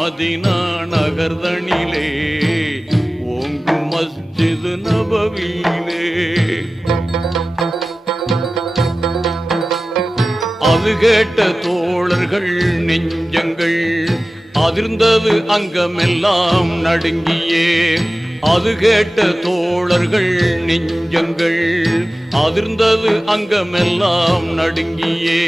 Medina நகர்தனிலே ஓங்கும் மஸ்ஜித் நபவியிலே அது கேட்ட தோழர்கள் நெஞ்சங்கள் அதிர்ந்தது அங்கமெல்லாம் நடுங்கியே. அது கேட்ட தோழர்கள் நெஞ்சங்கள் அதிர்ந்தது அங்கமெல்லாம் நடுங்கியே.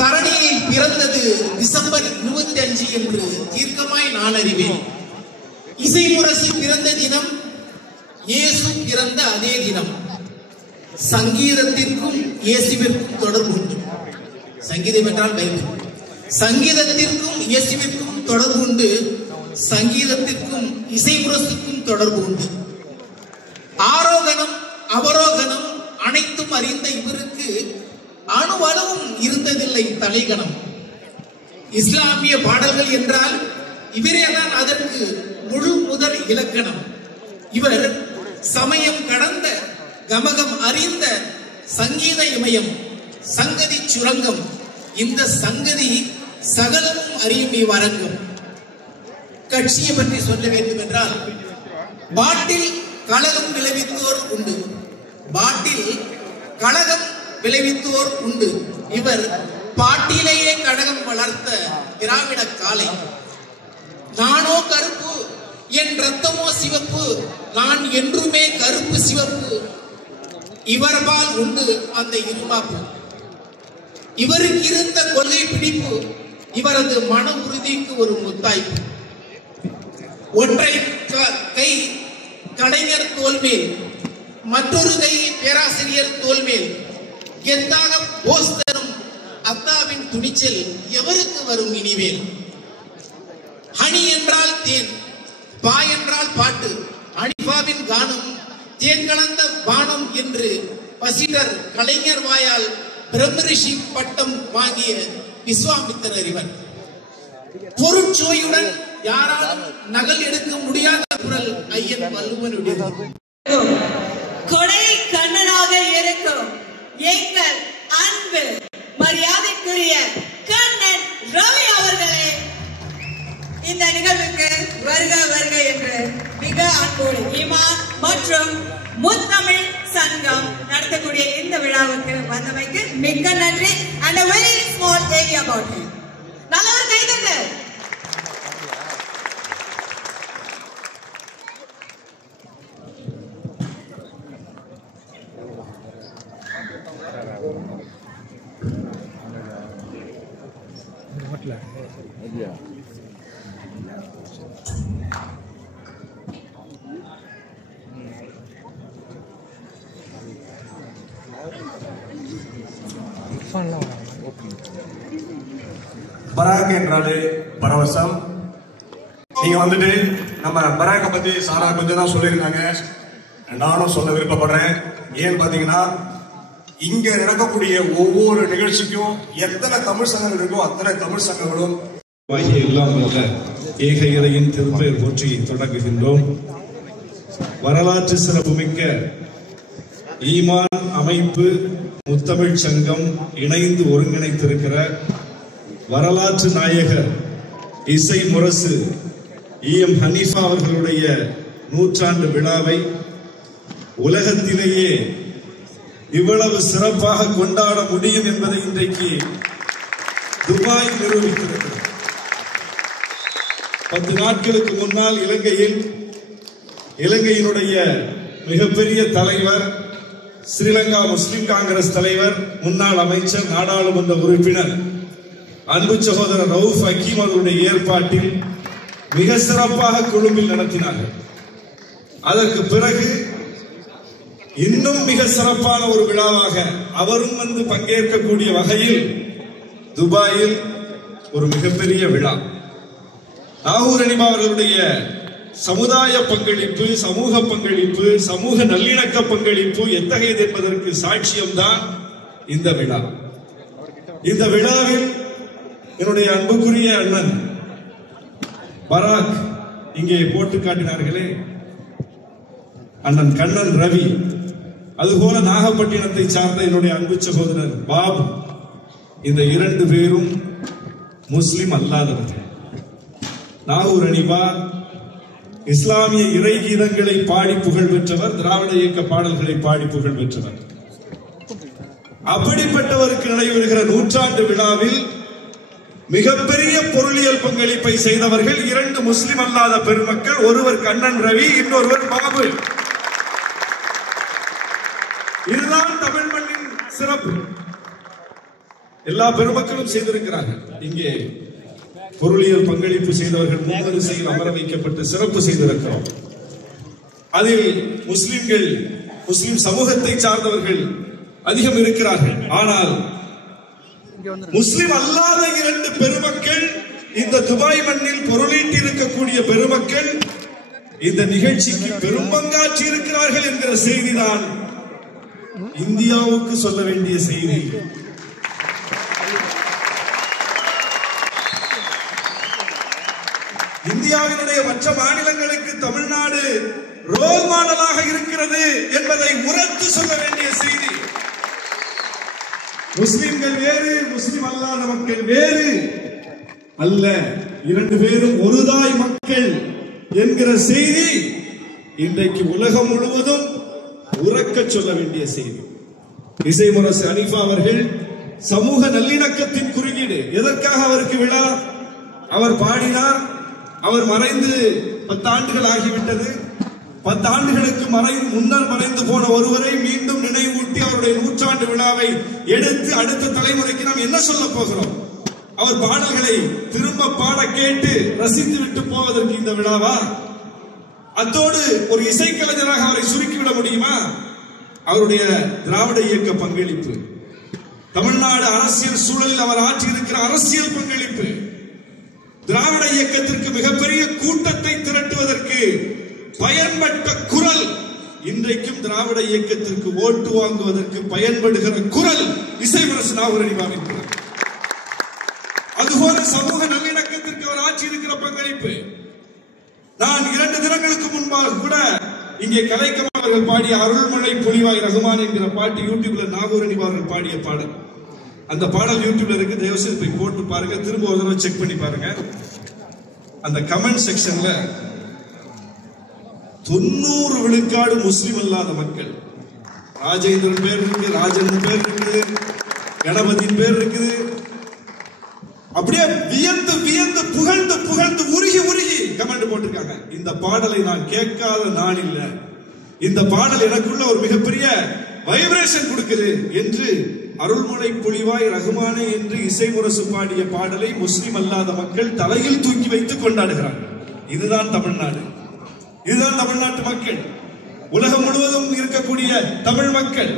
தரணியில் பிறந்தது டிசம்பர் 25 என்று தீர்க்கமாய் நான் அறிவேன். இசைமுரசு பிறந்த தினம் இயேசு பிறந்த அதே தினம். சங்கீதத்திற்கும் இயேசுவிற்கும் தொடர்பு உண்டு. சங்கீதம் என்றால் பைபிள். சங்கீதத்திற்கும் இயேசுவிற்கும் தொடர்பு உண்டு. சங்கீதத்திற்கும் இசைமுரசுக்கும் தொடர்பு உண்டு. ஆரோகணம் அவரோகணம் அனைத்தும் அறிந்த இவருக்கு அணுவளவும் இருந்ததில்லை தலைகணம். இஸ்லாமிய பாடல்கள் என்றால் இவரேதான் அதற்கு முழு முதல் இலக்கணம். இவர் சமயம் கடந்த கமகம் அறிந்த சங்கீத இமயம் சங்கதி சுரங்கம். இந்த சங்கதி சகலமும் அறியும் இவ்வரங்கம். கட்சியை பற்றி சொல்ல வேண்டும் என்றால் பாட்டில் கழகம் விளைவித்தோர் உண்டு. பாட்டில் கழகம் விளைவித்தோர் உண்டு. இவர் பாட்டிலேயே கழகம் வளர்த்த திராவிட காலை. நானோ கருப்பு என் ரத்தமோ சிவப்பு நான் என்றுமே கருப்பு சிவப்பு இவர்பால் உண்டு அந்த இருமாப்பு. இவருக்கு இருந்த கொள்கை பிடிப்பு இவரது மன உறுதிக்கு ஒரு முத்தாய்ப்பு. ஒற்றை கை கலைஞர் தோல்மேல் மற்றொரு கை பேராசிரியர் தோல்மேல் எந்தாக போஸ் தரும் அத்தாவின் துணிச்சல் எவருக்கு வரும் இனிவேல். ஹனி என்றால் தேன் பா என்றால் பாட்டு அனிபாவின் கானம் தேன் கலந்த பானம் என்று பசிடர் கலைஞர் வாயால் பிரம்மரிஷி பட்டம் வாங்கிய விஸ்வாமித்திரர் இவர். பொருட்சுவையுடன் யாராலும் நகல் எடுக்க முடியாத குரல் ஐயன் வள்ளுவனுடைய. கொடை கண்ணனாக இருக்கும் எங்கள் அன்பு மரியாதைக்குரிய கண்ணன் ரவி அவர்களே இந்த நிகழ்வுக்கு வருக வருக என்று மிக அன்போடு ஈமான் மற்றும் முத்தமிழ் சங்கம் நடத்தக்கூடிய இந்த விழாவுக்கு வந்தமைக்கு மிக்க நன்றி. and a very small area about him. நல்லவர் கைதங்க. பராக் என்றாலே பரவசம். நீங்க வந்துட்டு நம்ம பராக்கை பத்தி சாரா கொஞ்சம் தான் சொல்லியிருந்தாங்க. நானும் சொல்ல விருப்பப்படுறேன். ஏன்னு பாத்தீங்கன்னா இங்க நடக்கக்கூடிய ஒவ்வொரு நிகழ்ச்சிக்கும் எத்தனை தமிழ் சங்கங்கள் இருக்கோ அத்தனை தமிழ் சங்கங்களும் எல்லாம் அல்ல ஏக இறையின் திருப்பெயர் போற்றி தொடங்குகின்றோம். வரலாற்று சிறப்புமிக்க ஈமான் அமைப்பு முத்தமிழ் சங்கம் இணைந்து ஒருங்கிணைத்திருக்கிற வரலாற்று நாயகர் இசை முரசு EM ஹனீஃபா அவர்களுடைய 100ஆண்டு விழாவை உலகத்திலேயே இவ்வளவு சிறப்பாக கொண்டாட முடியும் என்பதை இன்றைக்கு துபாய் நிரூபிக்கிறது. 10 நாட்களுக்கு முன்னால் இலங்கையினுடைய மிகப்பெரிய தலைவர் ஸ்ரீலங்கா முஸ்லிம் காங்கிரஸ் தலைவர் முன்னாள் அமைச்சர் நாடாளுமன்ற உறுப்பினர் அன்பு சகோதரர் ரவுஃப் ஹக்கீம் அவர்களுடைய ஏற்பாட்டில் மிக சிறப்பாக கொழும்பில் நடத்தினார்கள். அதற்கு பிறகு இன்னும் மிக சிறப்பான ஒரு விழாவாக அவரும் வந்து பங்கேற்கக்கூடிய வகையில் துபாயில் ஒரு மிகப்பெரிய விழா. நாகூர் அனிமா அவர்களுடைய சமுதாய பங்களிப்பு, சமூக பங்களிப்பு, சமூக நல்லிணக்க பங்களிப்பு எத்தகையது என்பதற்கு சாட்சியம்தான் இந்த விழா. இந்த விழாவில் என்னுடைய அன்புக்குரிய அண்ணன் பராக் இங்கே போட்டு காட்டினார்களே, அண்ணன் கண்ணன் ரவி, அதுபோல நாகப்பட்டினத்தை சார்ந்த என்னுடைய அன்பு சகோதரர் பாபு, இந்த 2 பேரும் முஸ்லிம் அல்லாதவர்கள். நாகூர் அனிபா இஸ்லாமிய இறை கீதங்களை பாடி புகழ் பெற்றவர், திராவிட இயக்க பாடல்களை பாடி புகழ் பெற்றவர். அப்படிப்பட்டவருக்கு நடைபெறுகிற நூற்றாண்டு விழாவில் மிகப்பெரிய பொருளியல் பங்களிப்பை செய்தவர்கள் இரண்டு முஸ்லிம் அல்லாத பெருமக்கள். ஒருவர் கண்ணன் ரவி, இன்னொருவர் பாபு. இதுதான் தமிழ் மண்ணின் சிறப்பு. எல்லா பெருமக்களும் செய்திருக்கிறார்கள். இங்கே பொருளியல் பங்களிப்பு செய்தவர்கள் முன்வரிசையில் அமர வைக்கப்பட்டு சிறப்பு செய்திருக்கிறோம். அதில் முஸ்லிம்கள், முஸ்லிம் சமூகத்தை சார்ந்தவர்கள் அதிகம் இருக்கிறார்கள். ஆனால் முஸ்லிம் அல்லாத இரண்டு பெருமக்கள், இந்த துபாய் மண்ணில் பொருளீட்டி இருக்கக்கூடிய பெருமக்கள் இந்த நிகழ்ச்சிக்கு பெரும் பங்காற்றி இருக்கிறார்கள் என்கிற செய்திதான் இந்தியாவுக்கு சொல்ல வேண்டிய செய்தி. இந்தியாவினுடைய மற்ற மாநிலங்களுக்கு தமிழ்நாடு ரோல் மாடலாக இருக்கிறது என்பதை உரத்து சொல்ல வேண்டிய செய்தி. முஸ்லிம்கள் வேறு, முஸ்லிம் அல்லாத மக்கள் வேறு அல்ல, இரண்டு பேரும் ஒரு தாய் மக்கள் என்கிற செய்தி இன்றைக்கு உலகம் முழுவதும் உரக்க சொல்ல வேண்டிய செய்தி. இசைமுரசு அனிஃபா அவர்கள் சமூக நல்லிணக்கத்தின் குறியீடு. எதற்காக அவருக்கு விழா? அவர் பாடினார். அவர் மறைந்து 10 ஆண்டுகள் ஆகிவிட்டது. 10 ஆண்டுகளுக்கு முன்னர் மறைந்து போன ஒருவரை மீண்டும் நினைவூட்டி அவருடைய நூற்றாண்டு விழாவை எடுத்து அடுத்த தலைமுறைக்கு நாம் என்ன சொல்ல போகிறோம்? அவர் பாடல்களை திரும்ப பாட கேட்டு ரசித்து விட்டு போவதற்கு இந்த விழாவா? அத்தோடு ஒரு இசைக்கலைஞராக அவரை சுருக்கிவிட முடியுமா? அவருடைய திராவிட இயக்க பங்களிப்பு, தமிழ்நாடு அரசியல் சூழலில் அவர் ஆற்றியிருக்கிற அரசியல் பங்களிப்பு, திராவிட இயக்கத்திற்கு மிகப்பெரிய கூட்டத்தை திரட்டுவதற்கு பயன்பட்ட குரல், இன்றைக்கும் திராவிட இயக்கத்திற்கு ஓட்டு வாங்குவதற்கு பயன்படுகிற குரல் இசைமுரசு நாகூர் அனிபாவின் குரல். அதுபோல சமூக நல்லிணக்கத்திற்கு அவர் ஆற்றியிருக்கிற பங்களிப்பு. நான் 2 தினங்களுக்கு முன்பாக கூட இங்கே கலைக்கம் அவர்கள் பாடிய அருள்மழை பொழிவாய் ரகுமான் என்கிற பாட்டு யூடியூப்ல நாகூர் அனிபா அவர்கள் பாடிய பாடல், அந்த பாடல் யூடியூப்ல இருக்கு. தயவு செய்து போய் போட்டு பாருங்க, திரும்ப ஒரு தடவை செக் பண்ணி பாருங்க. அந்த கமெண்ட் செக்ஷன்ல 90 விழுக்காடு முஸ்லிம் அல்லாத மக்கள். ராஜேந்திரன் பேர் இருக்கு, ராஜன் பேர் இருக்குது, கணபதியின் பேர் இருக்குது. அப்படியே வியந்து வியந்து புகழ்ந்து புகழ்ந்து உருகி உருகி கமெண்ட் போட்டிருக்காங்க. இந்த பாடலை நான் கேட்காத நாள் இல்ல, இந்த பாடல் எனக்குள்ள ஒரு மிகப்பெரிய வைப்ரேஷன் கொடுக்குது என்று அருள்மழை பொழிவாய் ரகுமானே என்று இசைமுரசு பாடிய பாடலை முஸ்லிம் அல்லாத மக்கள் தலையில் தூக்கி வைத்து கொண்டாடுகிறார்கள். இதுதான் தமிழ்நாடு, இதுதான் தமிழ்நாட்டு மக்கள், உலகம் முழுவதும் இருக்கக்கூடிய தமிழ் மக்கள்.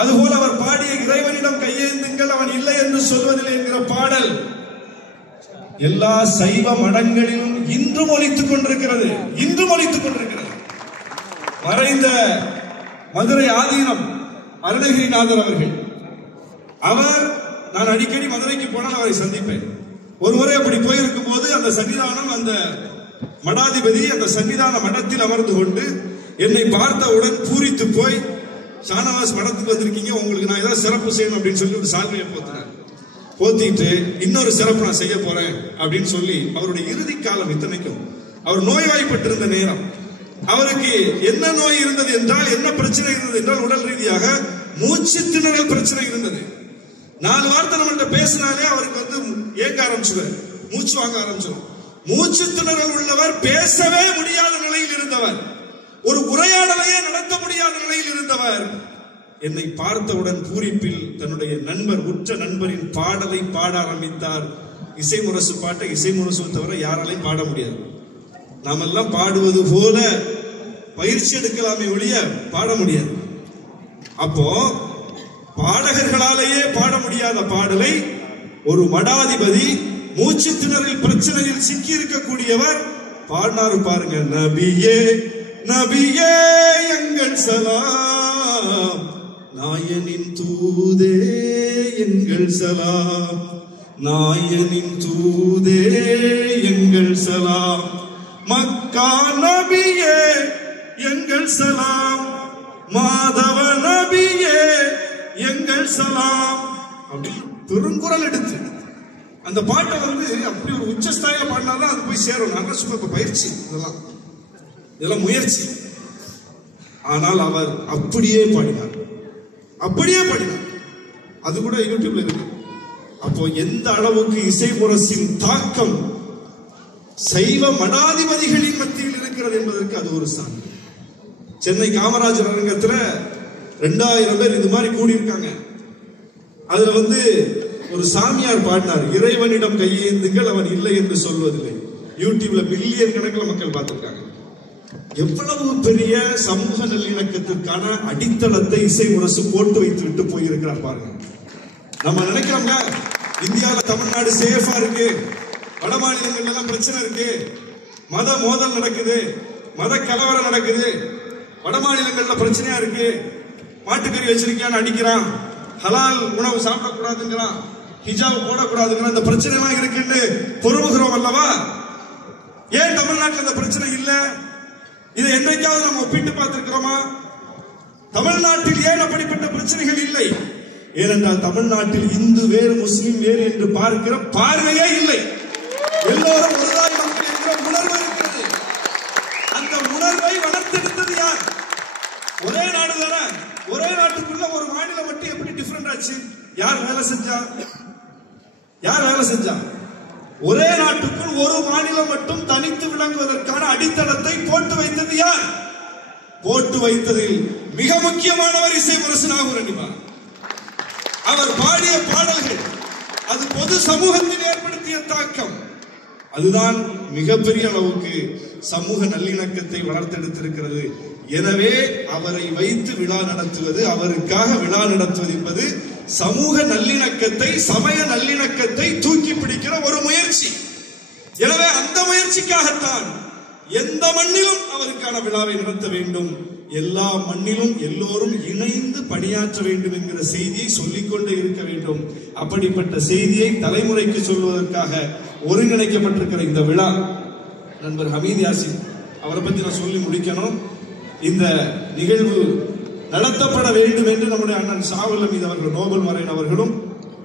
அதுபோல அவர் பாடிய இறைவனிடம் கையேந்துங்கள் அவன் இல்லை என்று சொல்வதில்லை என்கிற பாடல் எல்லா சைவ மடங்களிலும் இன்றும் ஒலித்துக் கொண்டிருக்கிறது, இன்றும் ஒலித்துக் கொண்டிருக்கிறது. மறைந்த மதுரை ஆதீனம் அருணகிரிநாதர் அவர்கள், அவர், நான் அடிக்கடி மதுரைக்கு போனால் அவரை சந்திப்பேன். ஒரு முறை அப்படி போயிருக்கும் போது அந்த சன்னிதானம், அந்த மடாதிபதி அந்த சன்னிதான மடத்தில் அமர்ந்து கொண்டு என்னை பார்த்தவுடன் பூரித்து போய், ஷானவாஸ் மடத்துக்கு வந்திருக்கீங்க, உங்களுக்கு நான் ஏதாவது சிறப்பு செய்யணும் அப்படின்னு சொல்லி ஒரு சால்வையை போத்தினார். போத்திட்டு இன்னொரு சிறப்பு நான் செய்ய போறேன் அப்படின்னு சொல்லி, அவருடைய இறுதி காலம் இத்தனைக்கும் அவர் நோய்வாய்ப்பட்டிருந்த நேரம், அவருக்கு என்ன நோய் இருந்தது என்றால், என்ன பிரச்சனை இருந்தது என்றால், உடல் ரீதியாக மூச்சு திணறல் பிரச்சனை இருந்தது. 4 வார்த்தை நம்மள்ட்ட பேசினாலே அவருக்கு ஏங்க ஆரம்பிச்சுவார், மூச்சு வாங்க ஆரம்பிச்சிடும். மூச்சு திணறல் உள்ளவர், பேசவே முடியாத நிலையில் இருந்தவர், ஒரு உரையாடலையே நடத்த முடியாத நிலையில் இருந்தவர், என்னை பார்த்தவுடன் பூரிப்பில் தன்னுடைய நண்பர், உற்ற நண்பரின் பாடலை பாட ஆரம்பித்தார். இசைமுரசு பாட்டை இசைமுரசு தவிர யாராலையும் பாட முடியாது. நாமெல்லாம் பாடுவது போல பயிற்சி எடுக்கலாமே ஒழிய பாட முடியாது. அப்போ பாடகர்களாலேயே பாட முடியாத பாடலை ஒரு மடாதிபதி, மூச்சு திணறல் பிரச்சனையில் சிக்கி இருக்கக்கூடியவர் பாடினாரு பாருங்க. நபியே நபியே எங்கள் சலாம், நாயனின் தூதே எங்கள் சலாம், நாயனின் தூதே எங்கள் சலாம், மக்கா நபியே எங்கள் சலாம், மாதவ நபியே எங்கள் சலாம். பெருங்குரல் எடுத்து அந்த பாட்டை வந்து அப்படி ஒரு உச்சஸ்தாயில பாடினாதான் அது போய் சேரும். நல்லா சும்மா இப்ப பயிற்சி, இதெல்லாம் முயற்சி. ஆனால் அவர் அப்படியே பாடினார், அப்படியே பாடினார். அது கூட யூடியூப்ல இருக்கு. அப்போ எந்த அளவுக்கு இசை முரசின் தாக்கம் சைவ மடாதிபதிகளின் மத்தியில் இருக்கிறது என்பதற்கு அது ஒரு சான்று. சென்னை காமராஜர் அரங்கத்துல 2000 பேர் இது மாதிரி கூடியிருக்காங்க. அதுல வந்து ஒரு சாமியார் பாடினார், இறைவனிடம் கையேந்துங்கள் அவன் இல்லை என்று சொல்வதில்லை. யூடியூப்ல மில்லியன் கணக்கில் மக்கள் பார்த்திருக்காங்க. எவ்வளவு பெரிய சமூக நல்லிணக்கத்திற்கான அடித்தளத்தை இசை முரசு போட்டு வைத்து விட்டு போயிருக்கிறார் பாருங்க. நம்ம நினைக்கிறோம்ல இந்தியாவில் தமிழ்நாடு சேஃபா இருக்கு, வட மாநிலங்கள் எல்லாம் பிரச்சனை இருக்கு, மத மோதல் நடக்குது, மத கலவரம் நடக்குது, வட மாநிலங்கள்ல பிரச்சனையா இருக்கு, மாட்டுக்கறி வச்சிருக்கியான்னு அடிக்கிறான், ஹலால் உணவு சாப்பிடக்கூடாதுங்கிறான், ஹிஜாப் போடக்கூடாதுங்கிறான், இந்த பிரச்சனை எல்லாம் இருக்குன்னு பொறுமுகிறோம் அல்லவா? ஏன் தமிழ்நாட்டில் இந்த பிரச்சனை இல்ல? இதை என்றைக்காவது நம்ம ஒப்பிட்டு பார்த்திருக்கிறோமா? தமிழ்நாட்டில் ஏன் அப்படிப்பட்ட பிரச்சனைகள் இல்லை? ஏனென்றால் தமிழ்நாட்டில் இந்து வேறு முஸ்லிம் வேறு என்று பார்க்கிற பார்வையே இல்லை. எல்லோரும் ஒருதாய் மக்கள் என்கிற உணர்வு இருக்கிறது. அந்த உணர்வை வளர்த்தெடுத்தது யார்? ஒரே நாடு தானே. ஒரே நாட்டுக்குள்ள ஒரு மாநிலம் மட்டும் எப்படி டிஃபரெண்ட் ஆச்சு? யார் வேலை செஞ்சா? யார் வேலை செஞ்சா? ஒரே நாட்டுக்குள் ஒரு மாநிலம் மட்டும் தனித்து விளங்குவதற்கான அடித்தளத்தை போட்டு வைத்தது யார்? போட்டு வைத்ததில் மிக முக்கியமானவர் இசை முரசு நாகூர் அடிமார். அவர் பாடிய பாடல்கள் அது பொது சமூகத்தில் ஏற்படுத்திய தாக்கம், அதுதான் மிகப்பெரிய அளவுக்கு சமூக நல்லிணக்கத்தை வளர்த்தெடுத்திருக்கிறது. எனவே அவரை வைத்து விழா நடத்துவது, அவருக்காக விழா நடத்துவது என்பது சமூக நல்லிணக்கத்தை, சமய நல்லிணக்கத்தை தூக்கி பிடிக்கிற ஒரு முயற்சி. எனவே அந்த முயற்சிக்காகத்தான் எந்த மண்ணிலும் அவருக்கான விழாவை நடத்த வேண்டும், எல்லா மண்ணிலும் எல்லோரும் இணைந்து பணியாற்ற வேண்டும் என்கிற செய்தியை சொல்லிக்கொண்டே இருக்க வேண்டும். அப்படிப்பட்ட செய்தியை தலைமுறைக்கு சொல்வதற்காக ஒருங்கிணைக்கப்பட்டிருக்கிற இந்த விழா, நண்பர் ஹமீத் யாசின் அவரை பற்றி நான் சொல்லி முடிக்கணும். இந்த நிகழ்வு நடத்தப்பட வேண்டும் என்று நம்முடைய அண்ணன் ஷாவுல் ஹமீத் அவர்கள், நோபல் மரைன் அவர்களும்,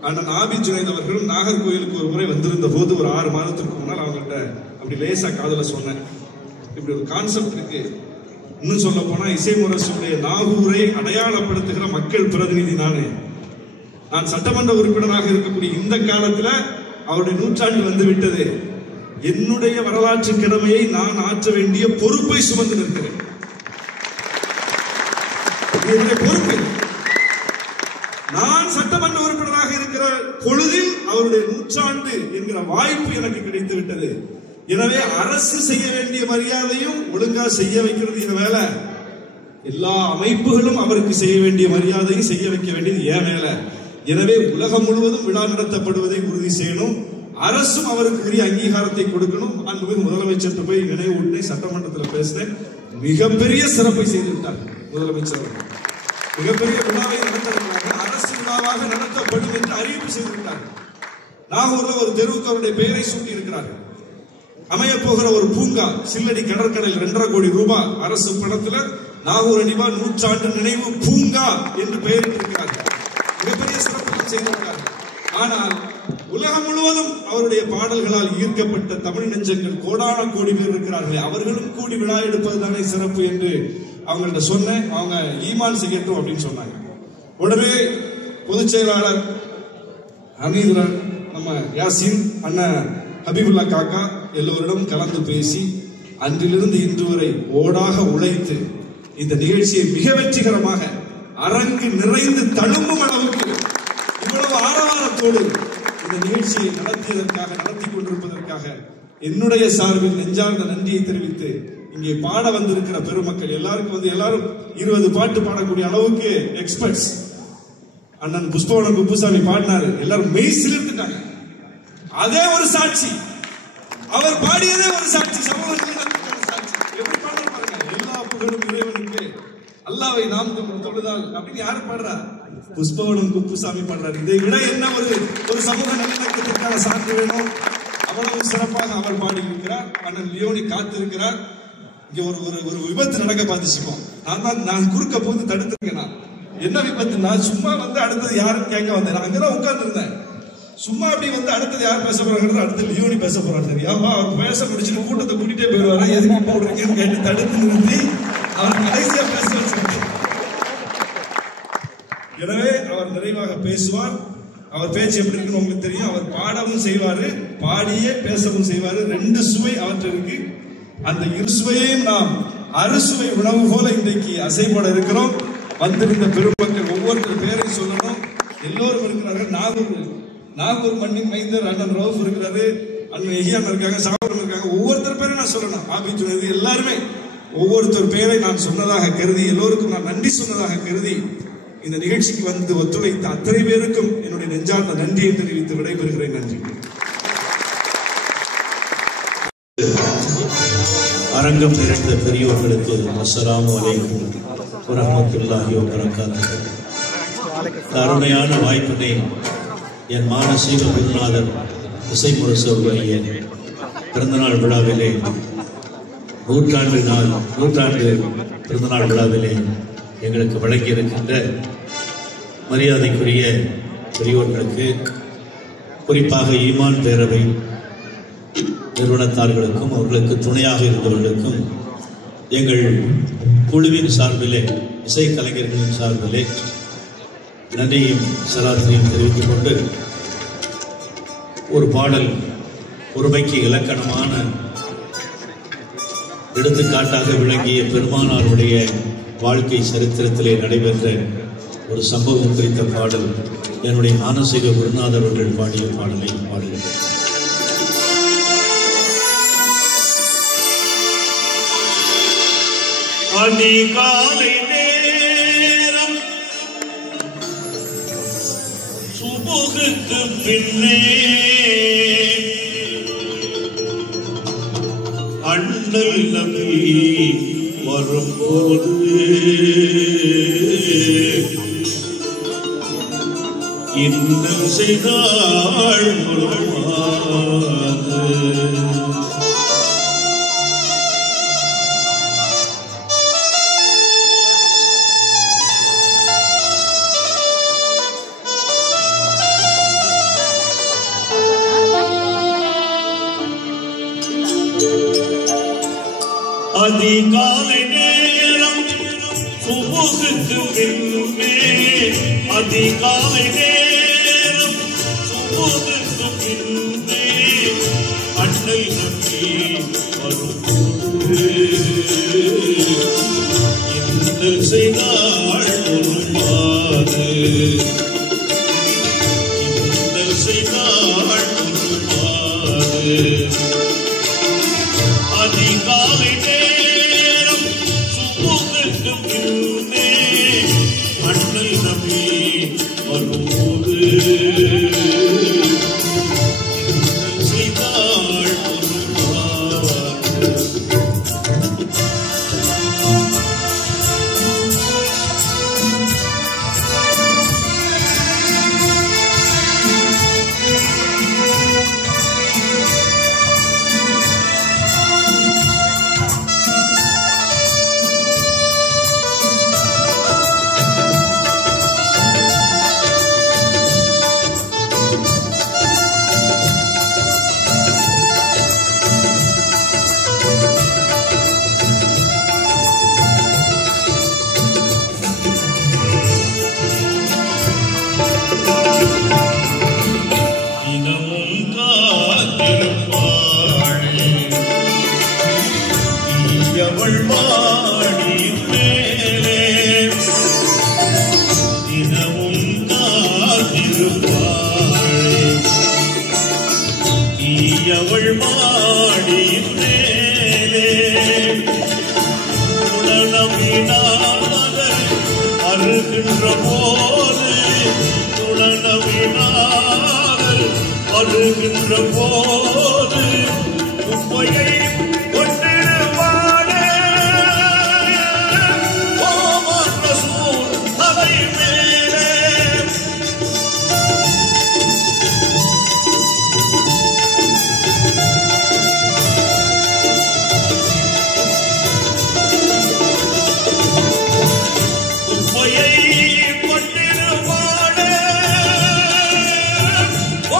அண்ணன் ஆபித் ஜுனைத் அவர்களும் நாகர்கோயிலுக்கு ஒரு முறை வந்திருந்த போது ஒரு 6 மாதத்திற்கு முன்னால் அவங்கள்ட்ட அப்படி லேசா காதல சொன்னேன், இப்படி ஒரு கான்செப்ட் இருக்கு. இன்னும் சொல்ல போனா இசை முரசுடைய நாகூரை அடையாளப்படுத்துகிற மக்கள் பிரதிநிதி நானே. நான் சட்டமன்ற உறுப்பினராக இருக்கக்கூடிய இந்த காலத்துல அவருடைய நூற்றாண்டு வந்து விட்டது. என்னுடைய வரலாற்று கடமையை நான் ஆற்ற வேண்டிய பொறுப்பை சுமந்து நிற்கிறேன். என்னுடைய பொறுப்பு. நான் சட்டமன்ற உறுப்பினராக இருக்கிற பொழுதில் அவருடைய நூற்றாண்டு என்கிற வாய்ப்பு எனக்கு கிடைத்து விட்டது. எனவே அரசு செய்ய வேண்டிய மரியாதையும் ஒழுங்கா செய்ய வைக்கிறது என் வேலை. எல்லா அமைப்புகளும் அவருக்கு செய்ய வேண்டிய மரியாதையும் செய்ய வைக்க வேண்டியது என் வேலை. எனவே உலகம் முழுவதும் விழா நடத்தப்படுவதை உறுதி செய்யணும். அரசும் அவருக்கு உரிய அங்கீகாரத்தை கொடுக்கணும். அன்புமிகு முதலமைச்சர் போய் நினைவூட்டி சட்டமன்றத்தில் பேசினேன். மிகப்பெரிய சிறப்பை செய்து விட்டார் முதலமைச்சர். மிகப்பெரிய விழாவை நடத்திருக்கிறாங்க. அரசு விழாவாக நடத்தப்படும் என்று அறிவிப்பு செய்திருக்கிறார். நாகூர்ல ஒரு தெருவுக்கு அவருடைய பெயரை சூட்டி இருக்கிறார்கள். அமைய போகிற ஒரு பூங்கா, சில்லடி கடற்கரையில் 2.5 கோடி ரூபாய் அரசு பணத்துல நாகூர் அடிமா நூற்றாண்டு நினைவு பூங்கா என்று பெயரிட்டிருக்கிறார்கள். மிகப்பெரிய சிறப்பு செய்திருக்கிறார்கள். ஆனால் உலகம் முழுவதும் அவருடைய பாடல்களால் ஈர்க்கப்பட்ட தமிழ் நெஞ்சங்கள் கோடான கோடி பேர் இருக்கிறார்களே, அவர்களும் கூடி விழா எடுப்பதுதானே சிறப்பு என்று அவங்கள்ட்ட சொன்னேன். அவங்க ஈமான் செய்யட்டும் அப்படின்னு சொன்னாங்க. உடனே பொதுச் செயலாளர் ஹமீதுரன், நம்ம யாசின் அண்ணன், ஹபீபுல்லா காக்கா எல்லோரிடம் கலந்து பேசி அன்றிலிருந்து இன்று வரை ஓடாக உழைத்து இந்த நிகழ்ச்சியை மிக வெற்றிகரமாக அரங்கு நிறைந்து தழும்பும் அளவுக்கு இவ்வளவு ஆரவாரத்தோடு இந்த நிகழ்ச்சியை நடத்தியதற்காக, நடத்தி கொண்டிருப்பதற்காக என்னுடைய சார்பில் நெஞ்சார்ந்த நன்றியை தெரிவித்து, இங்கே பாட வந்திருக்கிற பெருமக்கள் எல்லாருக்கும் எல்லாரும் 20 பாட்டு பாடக்கூடிய அளவுக்கு எக்ஸ்பர்ட்ஸ். அண்ணன் புஷ்பவனம் குப்புசாமி பாடினாரு, எல்லாரும் மெய் சிலிர்த்துட்டாங்க. அதே ஒரு சாட்சி, அவர் பாடியதே ஒரு சாட்சி, சமூகத்தின் சாட்சி. எப்படி பாடுற பாருங்க, எல்லா புகழும் இறைவனுக்கு, அல்லாவை நாம் தொழுதால் அப்படின்னு யாரு பாடுறா? புஷ்பவனம் குப்புசாமி பாடுறாரு. இதை விட என்ன ஒரு சமூக நல்லிணக்கத்திற்கான சான்று வேணும்? அவ்வளவு சிறப்பாக அவர் பாடி இருக்கிறார். அண்ணன் லியோனி காத்திருக்கிறார். இங்க ஒரு விபத்து நடக்க பார்த்துச்சுப்போம். நான் குறுக்க போது தடுத்திருக்கேன். என்ன விபத்து? நான் சும்மா வந்து அடுத்தது யாருன்னு கேட்க வந்தேன். நான் அங்கதான் உட்கார்ந்து இருந்தேன். சும்மா அப்படி வந்து அடுத்தது யார் பேச போறாங்கிறது அடுத்து லியோனி பேச போறாரு தெரியாமா. அவர் பேச முடிச்சுட்டு கூட்டத்தை கூட்டிட்டே போயிடுவாரு. எதுக்கு போடுறீங்கன்னு கேட்டு தடுத்து நிறுத்தி அவர் கடைசியா பேச வச்சிருக்கு. எனவே அவர் நிறைவாக பேசுவார். அவர் பேச்சு எப்படி இருக்குன்னு உங்களுக்கு தெரியும். அவர் பாடவும் செய்வாரு, பாடியே பேசவும் செய்வாரு. 2 சுவை அவற்றை இருக்கு. அந்த இருசுவையையும் நாம் அறுசுவை உணவு போல இன்றைக்கு அசைப்பட இருக்கிறோம். வந்திருந்த பெருமக்கள் ஒவ்வொருத்தர் பேரை சொல்லணும். எல்லோரும் இருக்கிறார்கள். நாகூர் மண்ணின் மைந்தர் அண்ணன் ரவுஃப் இருக்கிறாரு, அண்ணன் எஹியான் இருக்காங்க, சாவரம் இருக்காங்க. ஒவ்வொருத்தர் பேரை நான் சொல்லணும். ஆபித்துனது எல்லாருமே ஒவ்வொருத்தர் பேரை நான் சொன்னதாக கருதி, எல்லோருக்கும் நான் நன்றி சொன்னதாக கருதி, இந்த நிகழ்ச்சிக்கு வந்து ஒத்துழைத்த அத்தனை பேருக்கும் என்னுடைய நெஞ்சார்ந்த நன்றியை தெரிவித்து விடைபெறுகிறேன். நன்றி. அரங்கம் நிறைந்த பெரியோர்களுக்கு அஸ்ஸலாமு அலைக்கும் வரஹ்மத்துல்லாஹி வபரகாத்துஹு. அருமையான வாய்ப்பினை என் மானசீக குருநாதர் இசைமுரசு அவர்களுடைய பிறந்தநாள் விழாவிலே நூற்றாண்டு பிறந்தநாள் விழாவிலே எங்களுக்கு வழங்கியிருக்கின்ற மரியாதைக்குரிய பெரியோர்களுக்கு, குறிப்பாக ஈமான் பேரவை நிறுவனத்தார்களுக்கும் அவர்களுக்கு துணையாக இருந்தவர்களுக்கும் எங்கள் குழுவின் சார்பிலே, இசைக்கலைஞர்களின் சார்பிலே நன்றியும் சலாத்தையும் தெரிவித்துக் கொண்டு, ஒரு பாடல் ஒருமைக்கு இலக்கணமான எடுத்துக்காட்டாக விளங்கிய பெருமானாருடைய வாழ்க்கை சரித்திரத்திலே நடைபெற்ற ஒரு சம்பவம் குறித்த பாடல் என்னுடைய மானசீக குருநாதர் அவர்கள் பாடிய பாடலை பாடுகிறேன். அதிகாலை நேரம் சுபுகுக்கு பின்னே அண்ணல் நபி வரும்போது இன்னும் செய்தாள் அதிகாலை நேரம் சுபுகுக்கு பின்னே, அதிகாலை நேரம் சுபுகுக்கு பின்னே அண்ணல் நபி வரும்போது இன்னல் செய்தாள் ஒருமாறு, இன்னல் செய்தாள் ஒருமாறு. அதிகாலை நேரம் சுபுகுக்கு பின்னே அண்ணல் நபி வரும்போது இன்னல் செய்தாள் ஒருமாறு. அவள் மாடியின் மேலே துளநவினாதல் அருகின்ற போது, துளநவினாதல் அருகின்ற போது குப்பையை கொண்டிருவானே ஓமன் ரசூல் தலை மேலே. குப்பையை கொண்டிருவானே ஓ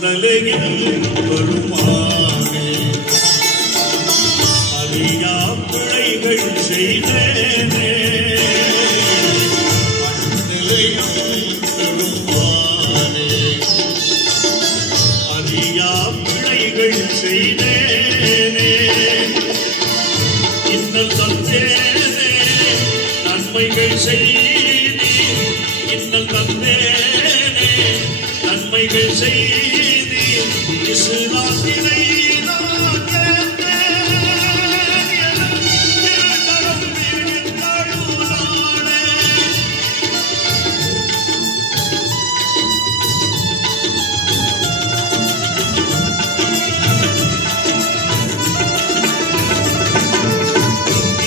அண்ணலையில் பெருமானே அறியா பிழைகள் செய்தேனே அண்ணலையில் பெருமானே அறியா பிழைகள் செய்தேனே இன்னல் தந்தேனே நன்மைகள் செய்தி இன்னல் தந்தேனே நன்மைகள் செய்தி இஸ்லாத்தினை நான் கேட்டேன் தரம் தழுதானே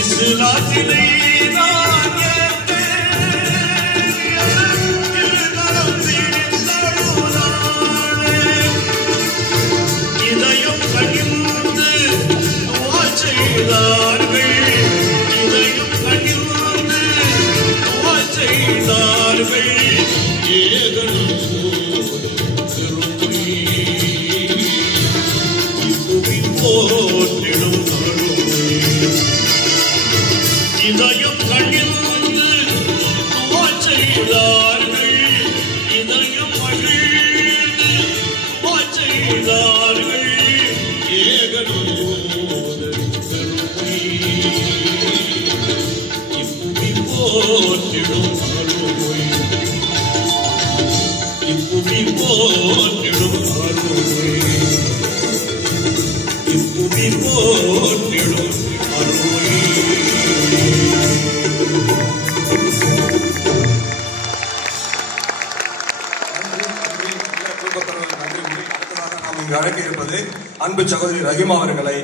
இஸ்லாத்தினை நான் கேட்டேன் தரம் தழுதானே இதயம் கனிந்து துஆ செய்தார்கள் இதயம் கனிந்து துஆ செய்தார்கள் ஏகனும் திருமணி இப்புவி போற்றிடும் அருமை இதயம் கனிந்து துஆ செய்தார்கள் இதயம் மகிழ்ந்து துஆ செய்தார்கள் ஏகனோடு பெருமை இப்புவி போற்றிடும் அருமை இப்புவி போற்றிடும் அருமை இப்புவி போற்றிடும் அருமை அழைக்க இருப்பது அன்பு சகோதரி ரஹீமா அவர்களை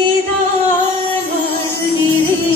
ஏக்கத்திலேதான் வாழ்கிறேன்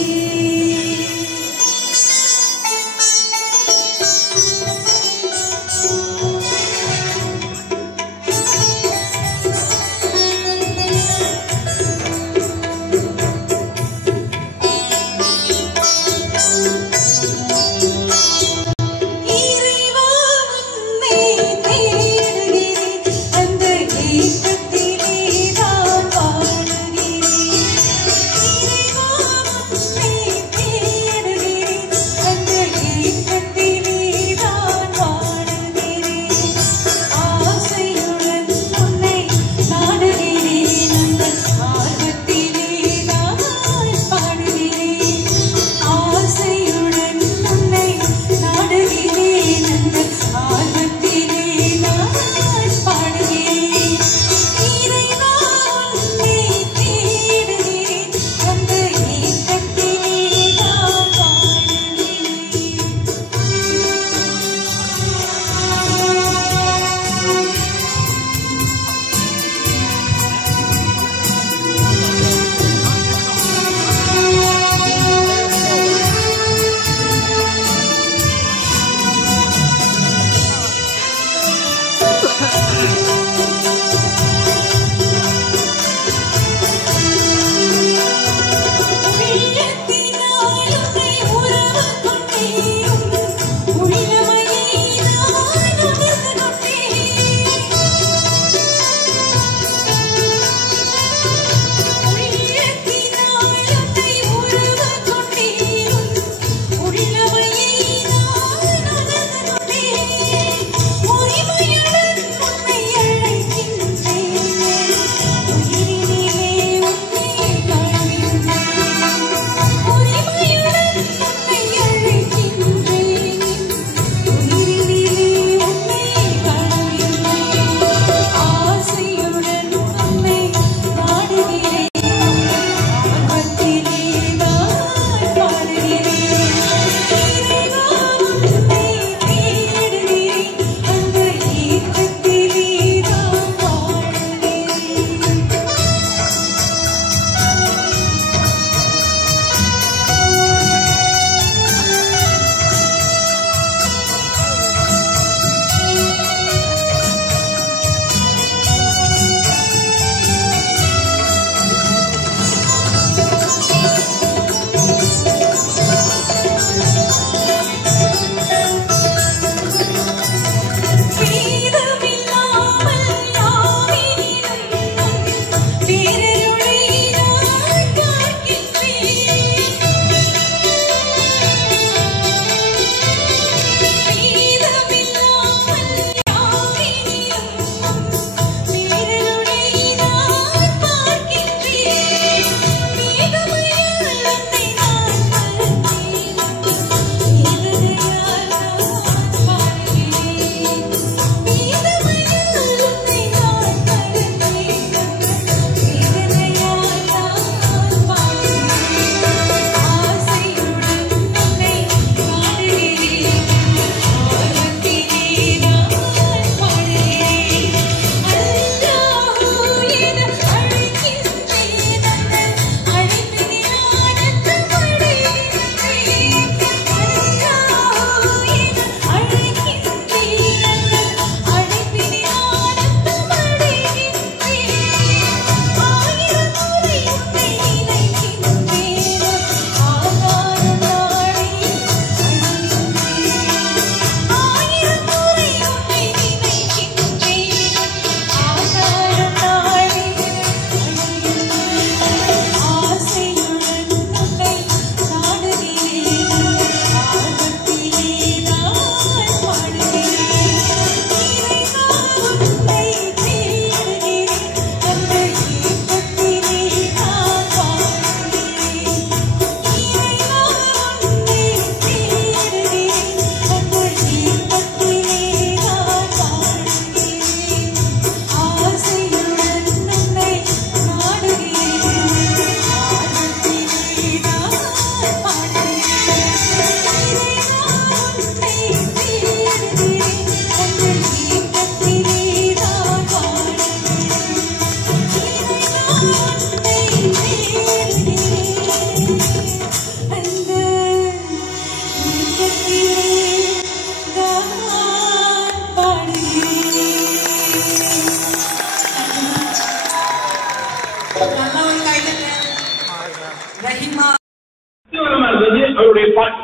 அவருடைய பாட்டு.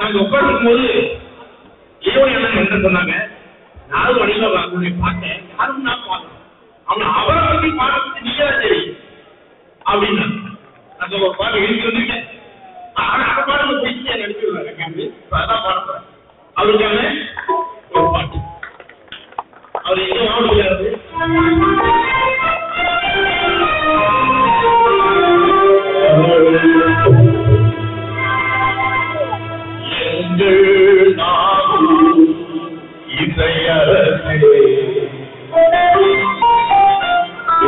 நாங்க உட்காந்துருக்கும் போது ஏவன் என்ன சொன்னாங்க, 4 மணில அவருடைய பாட்டை யாரும் நான் பார்க்கணும், அவன் அவரை பத்தி பாட்டு நீங்க தான் தெரியும் அப்படின்னா அந்த ஒரு பாட்டு எழுதி வந்துட்டேன். ஆனா அந்த பாட்டு பிடிச்சி நடிச்சுடுறாங்க, அதான் பாட போறேன். அவருக்கான ஒரு பாட்டு. அவர் எங்க மாவட்டத்தில் எங்கள் நாடு இசையரசே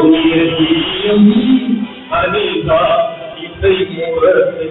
உயிரியம் அனிதா இசை முரசே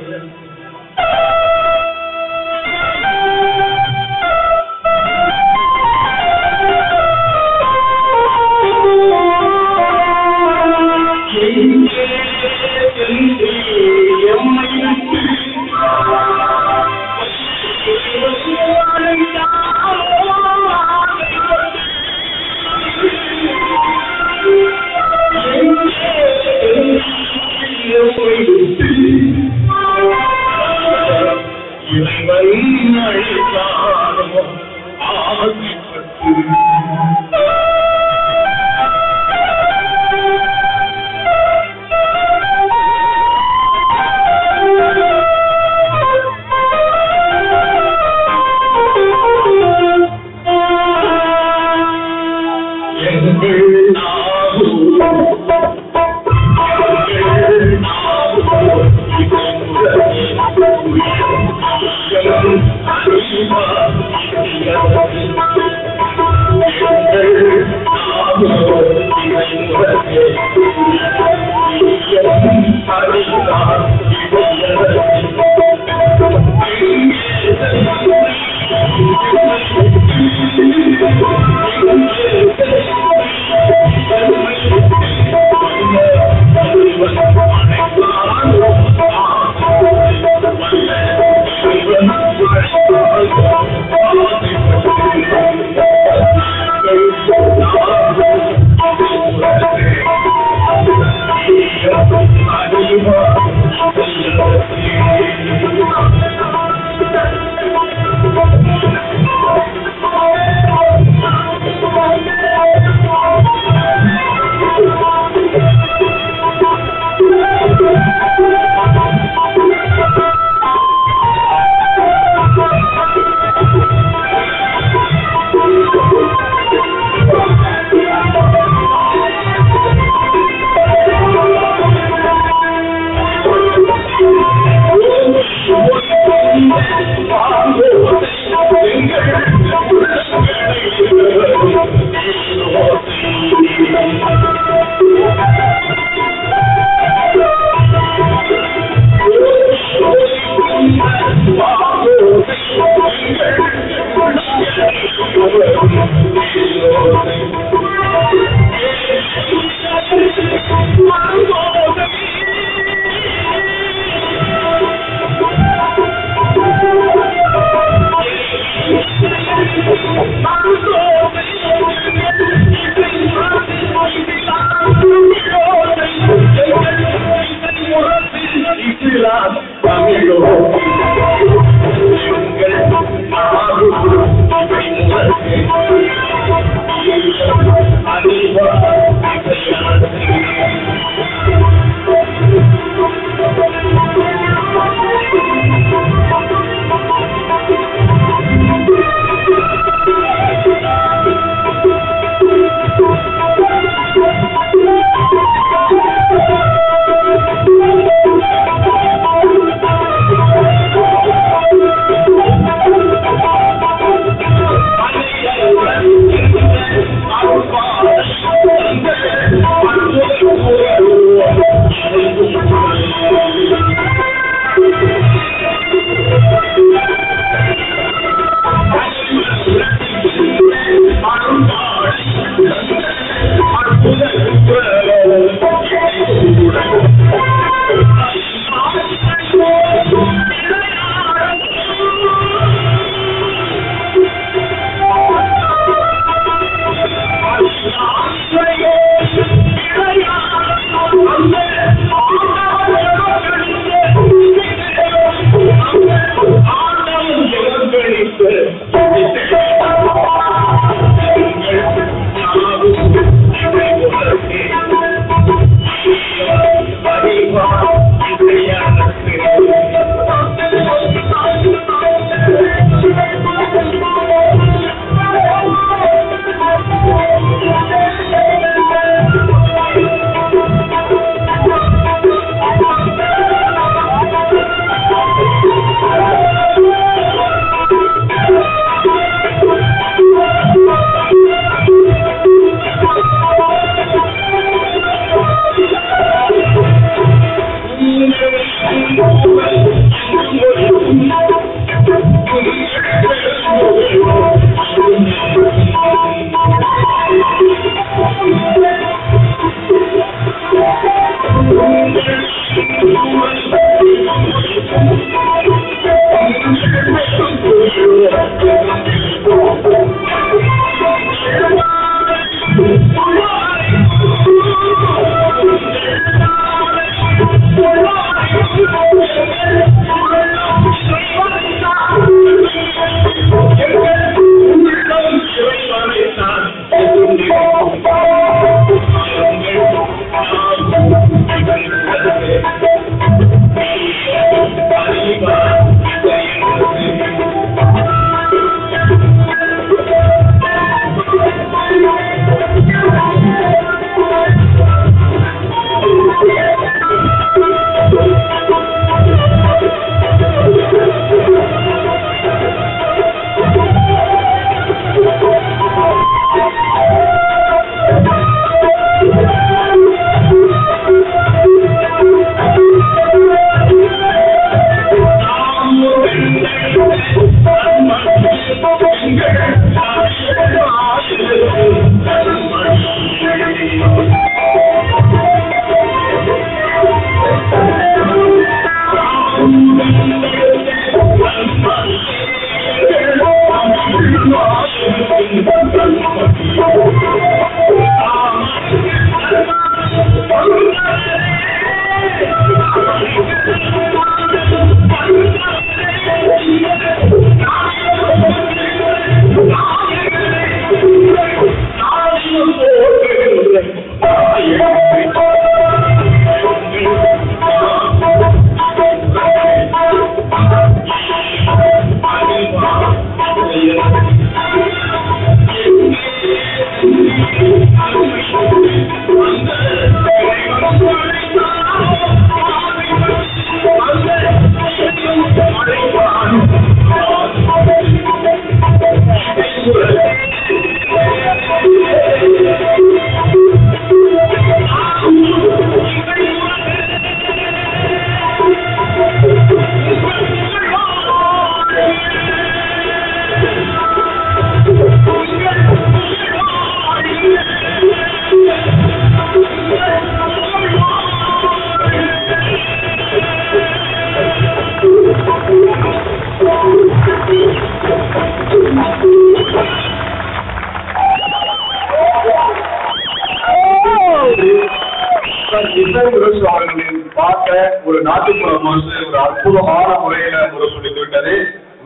அவர்களின் பாட்ட ஒரு நாட்டுப்புற மனசு ஒரு அற்புதமான முறையில சொல்லித்து விட்டது.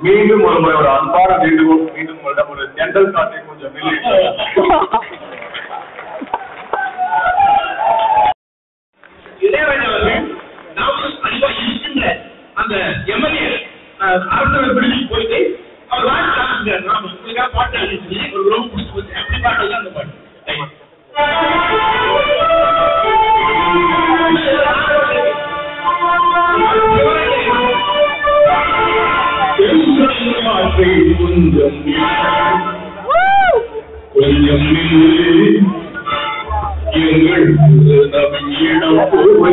மீண்டும் ஒரு முறை ஒரு அன்பான வேண்டுகோள், மீண்டும் உங்களிடம் ஒரு ஜெண்டல் காட்டை கொஞ்சம் இளையராஜா அவர்கள் டாக்டர் அறிவா இருக்கின்ற அந்த எம்எல்ஏ அரசு பிடிச்சு போயிட்டு அவர் வாங்கி நாம உங்களுக்காக பாட்டு எழுதி ஒரு ரொம்ப பிடிச்சி போச்சு. அப்படி பாட்டு அந்த பாட்டு கொஞ்சம் எங்கள் இடம்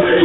போய்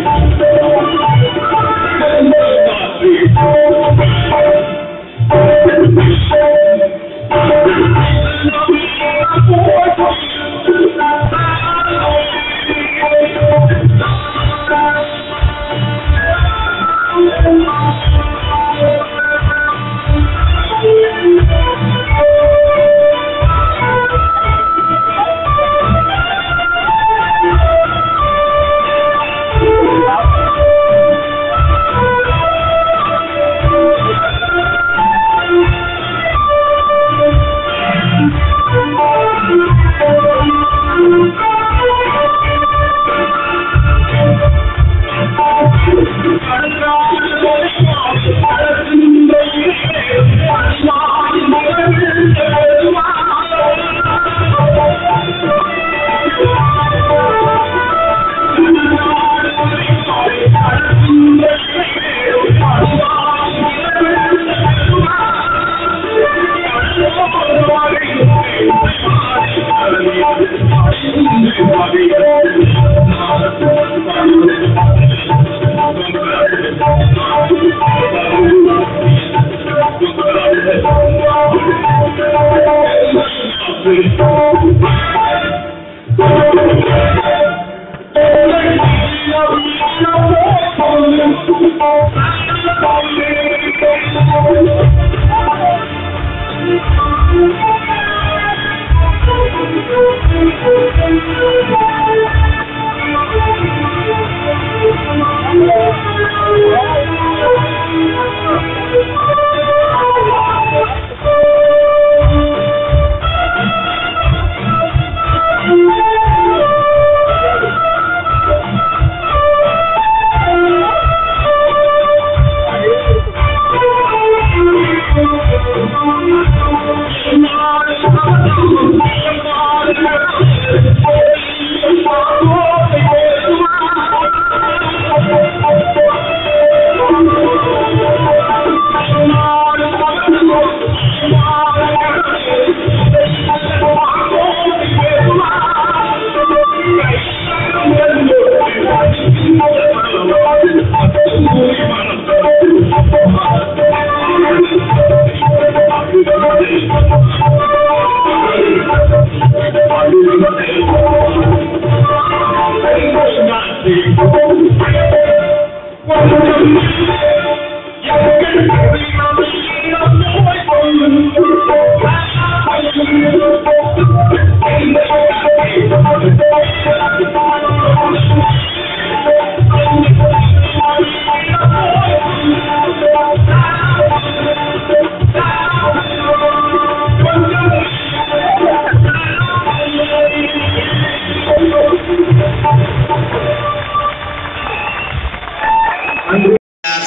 Thank you.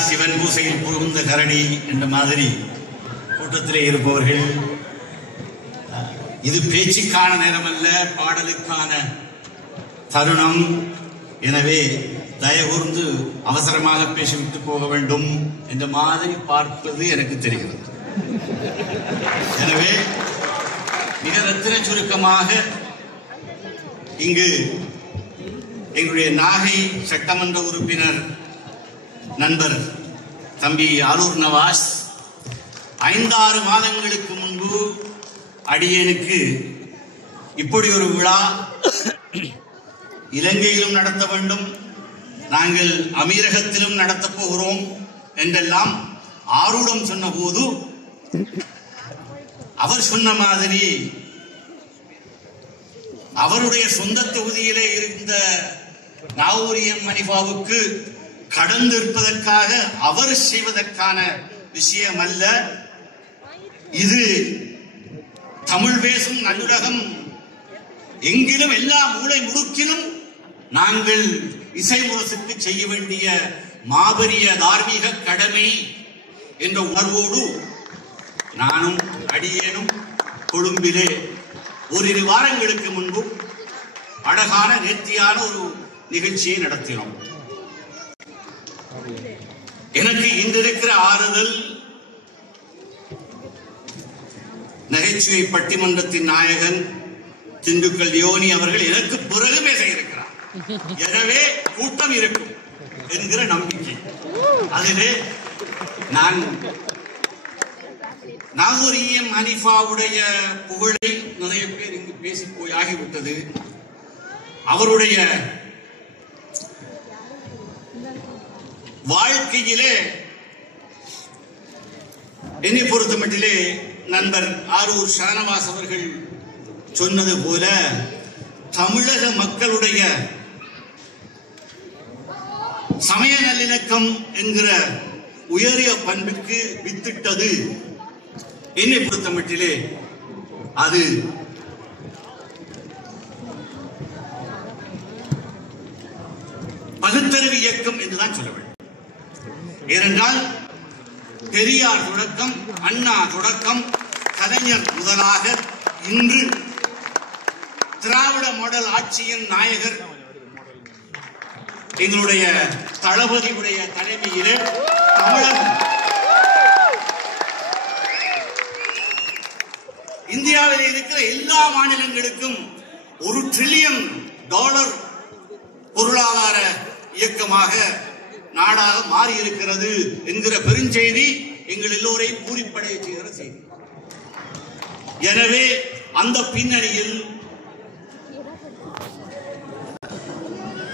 சிவன் பூசையில் புகுந்த கரடி என்ற மாதிரி கூட்டத்திலே இருப்பவர்கள், இது பேச்சுக்கான நேரமல்ல, பாடலுக்கான தருணம். எனவே தயவுகூர்ந்து அவசரமாக பேசிவிட்டு போக வேண்டும் என்ற மாதிரி பார்ப்பது எனக்கு தெரிகிறது. எனவே மிக ரத்தின சுருக்கமாக இங்கு எங்களுடைய நாகை சட்டமன்ற உறுப்பினர் நண்பர் தம்பி ஆலூர் நவாஸ் 5-6 மாதங்களுக்கு முன்பு அடியேனுக்கு இப்படி ஒரு விழா இலங்கையிலும் நடத்த வேண்டும், நாங்கள் அமீரகத்திலும் நடத்தப் போகிறோம் என்றெல்லாம் ஆரூடம் சொன்ன போது அவர் சொன்ன மாதிரி அவருடைய சொந்த தொகுதியிலே இருந்த நாவூரியம் மணிபாவுக்கு கடந்து இருப்பதற்காக அவர் செய்வதற்கான விஷயம் அல்ல. இது தமிழ் பேசும் நல்லுலகம் எங்கிலும் எல்லா மூலை முடுக்கிலும் நாங்கள் இசை முரசுக்கு செய்ய வேண்டிய மாபெரிய தார்மீக கடமை என்ற உணர்வோடு நானும் அடியேனும் கொழும்பிலே ஓரிரு வாரங்களுக்கு முன்பு அழகான நேர்த்தியான ஒரு நிகழ்ச்சியை நடத்தினோம். எனக்கு இன்றிருக்கிற ஆறுதல், நகைச்சுவை பட்டிமன்றத்தின் நாயகன் திண்டுக்கல் யோனி அவர்கள் எனக்கு பிறகு பேச இருக்கிறார். எனவே கூட்டம் இருக்கும் என்கிற நம்பிக்கை. அதிலே நான் நாகூரியம் ஹனீஃபாவுடைய புகழை நிறைய பேர் இங்கு பேசி போய் ஆகிவிட்டது. அவருடைய வாழ்க்கையிலே என்னை பொறுத்த மட்டிலே நண்பர் ஆரூர் ஷானவாஸ் அவர்கள் சொன்னது போல தமிழக மக்களுடைய சமய நல்லிணக்கம் என்கிற உயரிய பண்புக்கு வித்திட்டது என்னை பொறுத்த மட்டிலே அது பகுத்தறிவு இயக்கம் என்றுதான் சொல்ல வேண்டும். ஏனென்றால் பெரியார் தொடக்கம், அண்ணா தொடக்கம், கலைஞர் முதலாக இன்று திராவிட மாடல் ஆட்சியின் நாயகர் எங்களுடைய தளபதியுடைய தலைமையிலே தமிழகம் இந்தியாவில் இருக்கிற எல்லா மாநிலங்களுக்கும் $1 டிரில்லியன் பொருளாதார இயக்கமாக நாடாக மாறி இருக்கிறது என்கிற பெருஞ்செய்தி எங்கள் எல்லோரையும் பூரிப்படைய செய்கிற செய்தி. எனவே அந்த பின்னணியில்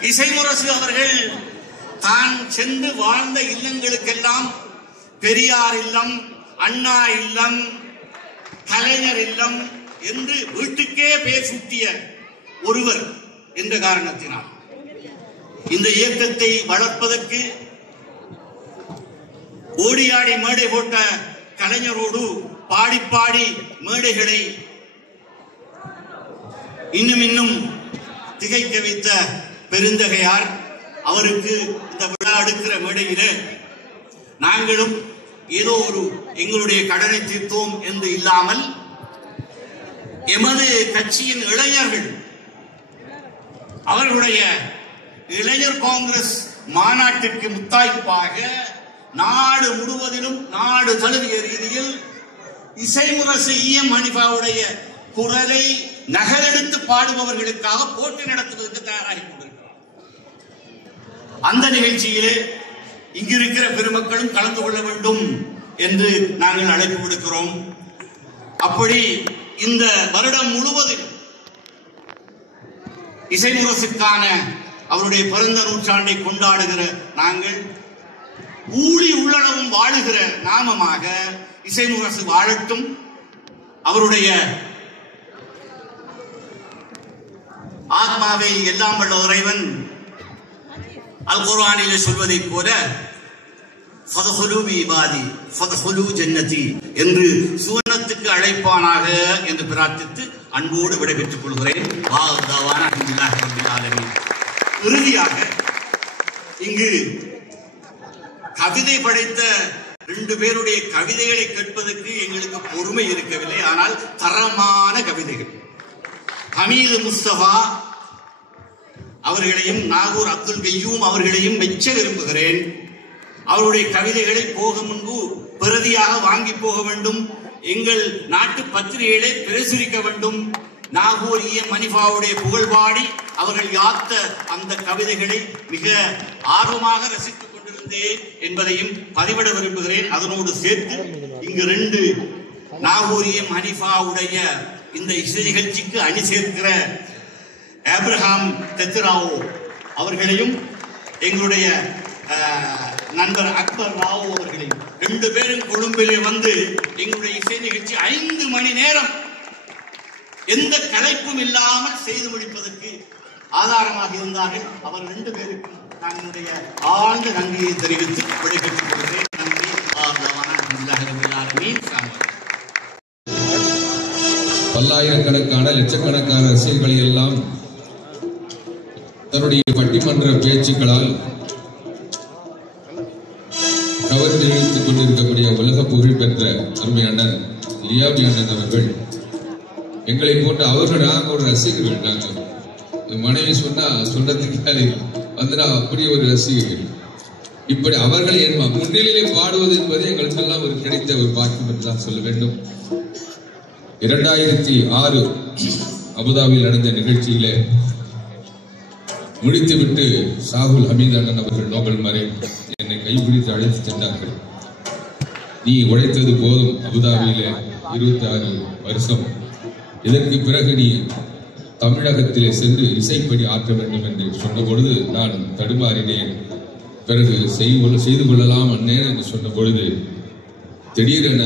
இசைமுரசு அவர்கள் தான் சென்று வாழ்ந்த இல்லங்களுக்கெல்லாம் பெரியார் இல்லம், அண்ணா இல்லம், கலைஞர் இல்லம் என்று வீட்டுக்கே பேர் சூட்டிய ஒருவர் என்ற காரணத்தினால் இந்த இயக்கத்தை வளர்ப்பதற்கு ஓடியாடி மேடை போட்ட கலைஞரோடு பாடி பாடி மேடைகளை இன்னும் திகைக்க வைத்த பெருந்தகையார் அவருக்கு இந்த விழா எடுக்கிற மேடையில நாங்களும் ஏதோ ஒரு எங்களுடைய கடனை தீர்த்தோம் என்று இல்லாமல் எமது கட்சியின் இளைஞர்கள் அவர்களுடைய இளைஞர் காங்கிரஸ் மாநாட்டிற்கு முத்தாய்ப்பாக நாடு முழுவதிலும் நாடு தழுவிய ரீதியில் இசைமுரசு இஎம் ஹனீஃபாவுடைய குரலை நகலெடுத்து பாடுபவர்களுக்காக போட்டி நடத்துவதற்கு தயாராகி கொண்டிருக்கிறார். அந்த நிகழ்ச்சியிலே இங்கிருக்கிற பெருமக்களும் கலந்து கொள்ள வேண்டும் என்று நாங்கள் அழைப்பு விடுக்கிறோம். அப்படி இந்த வருடம் முழுவதும் இசைமுரசுக்கான அவருடைய பிறந்த நூற்றாண்டை கொண்டாடுகிற நாங்கள் ஊழி உள்ளளவும் வாழுகிற நாமமாக இசைமுரசு வாழட்டும். அவருடைய ஆத்மாவை எல்லாம் வல்ல இறைவன் அல் குர்ஆனிலே சொல்வதைப் போல ஃபத்ஹுலு பிஇபாதி ஃபத்ஹுலு ஜன்னதி என்று சுவனத்துக்கு அழைப்பானாக என்று பிரார்த்தித்து அன்போடு விடைபெற்றுக் கொள்கிறேன். இறுதியாக இங்கு கவிதை படைத்த 2 பேருடைய கவிதைகளை கேட்பதற்கு எங்களுக்கு பொறுமை இருக்கவில்லை. ஆனால் தரமான கவிதைகள். ஹமீது முஸ்தபா அவர்களையும் நாகூர் அப்துல் கய்யூம் அவர்களையும் மெச்ச விரும்புகிறேன். அவருடைய கவிதைகளை போக முன்பு பிரதியாக வாங்கி போக வேண்டும். எங்கள் நாட்டு பத்திரிகைகளை பிரசுரிக்க வேண்டும். நாகூர் இஎம் ஹனீஃபாவுடைய புகழ்பாடி அவர்கள் யாத்த அந்த கவிதைகளை மிக ஆர்வமாக ரசித்துக் கொண்டிருந்தேன் என்பதையும் பதிவிட விரும்புகிறேன். அதனோடு சேர்த்து இங்கு 2 நாகூர் இஎம் ஹனீஃபாவுடைய இந்த இசை நிகழ்ச்சிக்கு அணி சேர்க்கிற ஆப்ரஹாம் தெத்ராவோ அவர்களையும் எங்களுடைய நண்பர் அக்பர் ராவ் அவர்களையும் 2 பேரும் கொழும்பிலே வந்து எங்களுடைய இசை நிகழ்ச்சி 5 மணி நேரம் எந்த கலைப்பும் இல்லாமல் செய்து முடிப்பதற்கு ஆதாரமாக இருந்தார்கள். அவர் 2 பேருக்கும் தன்னுடைய ஆழ்ந்த நன்றியை தெரிவித்து விடைபெற்றுக் கொள்கிறேன். நன்றி. பல்லாயிரக்கணக்கான லட்சக்கணக்கான ரசிகர்களை எல்லாம் தன்னுடைய பட்டிமன்ற பேச்சுக்களால் கவர்ந்து இழுத்துக் கொண்டிருக்கக்கூடிய உலக புகழ் பெற்ற அருமை அண்ணன் லியாபி அண்ணன் அவர்கள் எங்களை போன்ற அவர்கள் நாங்கள் ஒரு ரசிகர்கள். நாங்கள் மனைவி சொல்றதுக்கு வந்து அப்படி ஒரு ரசிகர்கள். இப்படி அவர்களை முன்னிலையிலே பாடுவது என்பது எங்களுக்கெல்லாம் ஒரு கிடைத்த ஒரு பாக்கியம் என்றுதான் சொல்ல வேண்டும். 2006 அபுதாபியில் நடந்த நிகழ்ச்சியிலே முடித்துவிட்டு சாகுல் ஹமீத் அண்ணன் அவர்கள் நோபல் மறை என்னை கைப்பிடித்து அழைத்து சென்றார்கள். நீ உழைத்தது போதும், அபுதாபியில 26 வருஷம், இதற்கு பிறகு நீ தமிழகத்திலே சென்று இசைப்படி ஆற்ற வேண்டும் என்று சொன்ன பொழுது நான் தடுமாறினேன். பிறகு செய்து கொள்ளலாம் அண்ணேன் என்று சொன்ன பொழுது திடீரென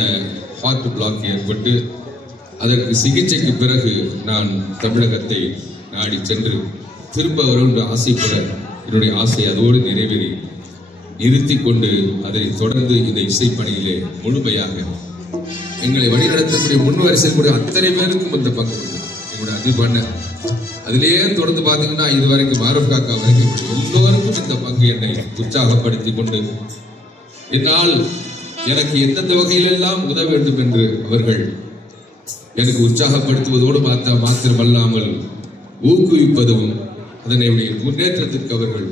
ஹார்ட் பிளாக் ஏற்பட்டு அதற்கு சிகிச்சைக்கு பிறகு நான் தமிழகத்தை நாடி சென்று திரும்ப வரும் என்று ஆசைப்பட என்னுடைய ஆசை அதோடு நிறைவேறி நிறுத்தி கொண்டு அதை தொடர்ந்து இந்த இசைப்பணியிலே முழுமையாக எங்களை வழிநடத்தக்கூடிய முன்வரிசையில் கூட அத்தனை பேருக்கும் இந்த பங்கு எங்களுடைய அது பண்ண அதிலேயே தொடர்ந்து பார்த்தீங்கன்னா இதுவரைக்கும் மாரூப் காக்கா வரைக்கும் எல்லோருக்கும் இந்த பங்கு என்னை உற்சாகப்படுத்தி கொண்டு என்னால் எனக்கு எந்தெந்த வகையிலெல்லாம் உதவ வேண்டும் என்று அவர்கள் எனக்கு உற்சாகப்படுத்துவதோடு மாத்திரமல்லாமல் ஊக்குவிப்பதும் அதனை முன்னேற்றத்திற்கு அவர்கள்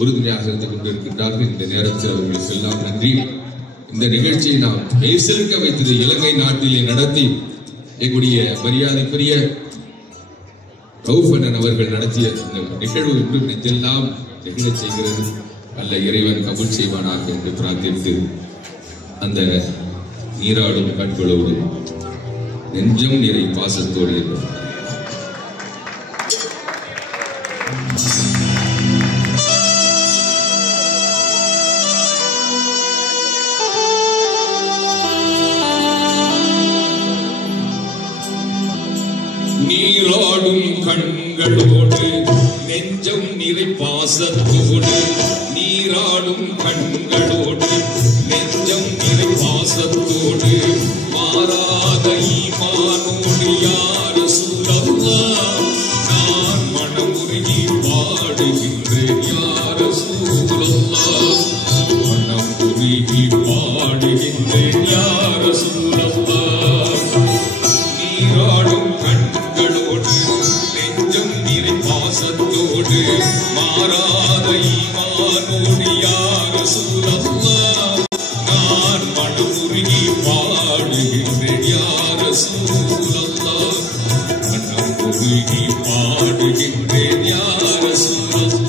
உறுதுணையாக இருந்து கொண்டிருக்கின்றார்கள். இந்த நேரத்தில் அவர்களுக்கு எல்லாம் நன்றி. இந்த நிகழ்ச்சியை நாம் மெய்சிலிர்க்க வைத்தது இலங்கை நாட்டிலே நடத்தி எங்களுடைய மரியாதைக்குரிய கௌஃபனன் அவர்கள் நடத்திய இந்த நிகழ்வு இன்னும் நெஞ்செல்லாம் நெகிழச் செய்கிறது. அல்ல இறைவன் கபூல் செய்வானாக என்று பிரார்த்தித்து அந்த நீராடும் கண்களோடு நெஞ்சம் நிறை பாசத்தோடு இருப்பார். நீராடும் கண்களோடு நெஞ்சம் நிறை பாசத்தோடு, நீராடும் கண்களோடு நெஞ்சம் நிறை பாசத்தோடு, மாறாத ஈமானோடு யா ரசூலல்லாஹ் நான் மனமுருகி பாடுகின்றேன். யா ரசூலல்லாஹ் மனமுருகி பாடுகின்றேன். யா ரசூலல்லாஹ் நீராடும் கண்களோடு நெஞ்சம் நிறை பாசத்தோடு, மாறாத ஈமானோடு யா ரசூலல்லாஹ் நான் மனமுருகி பாடுகின்றேன். யா ரசூலல்லாஹ் மனமுருகி பாடுகின்றேன். யா ரசூலல்லாஹ்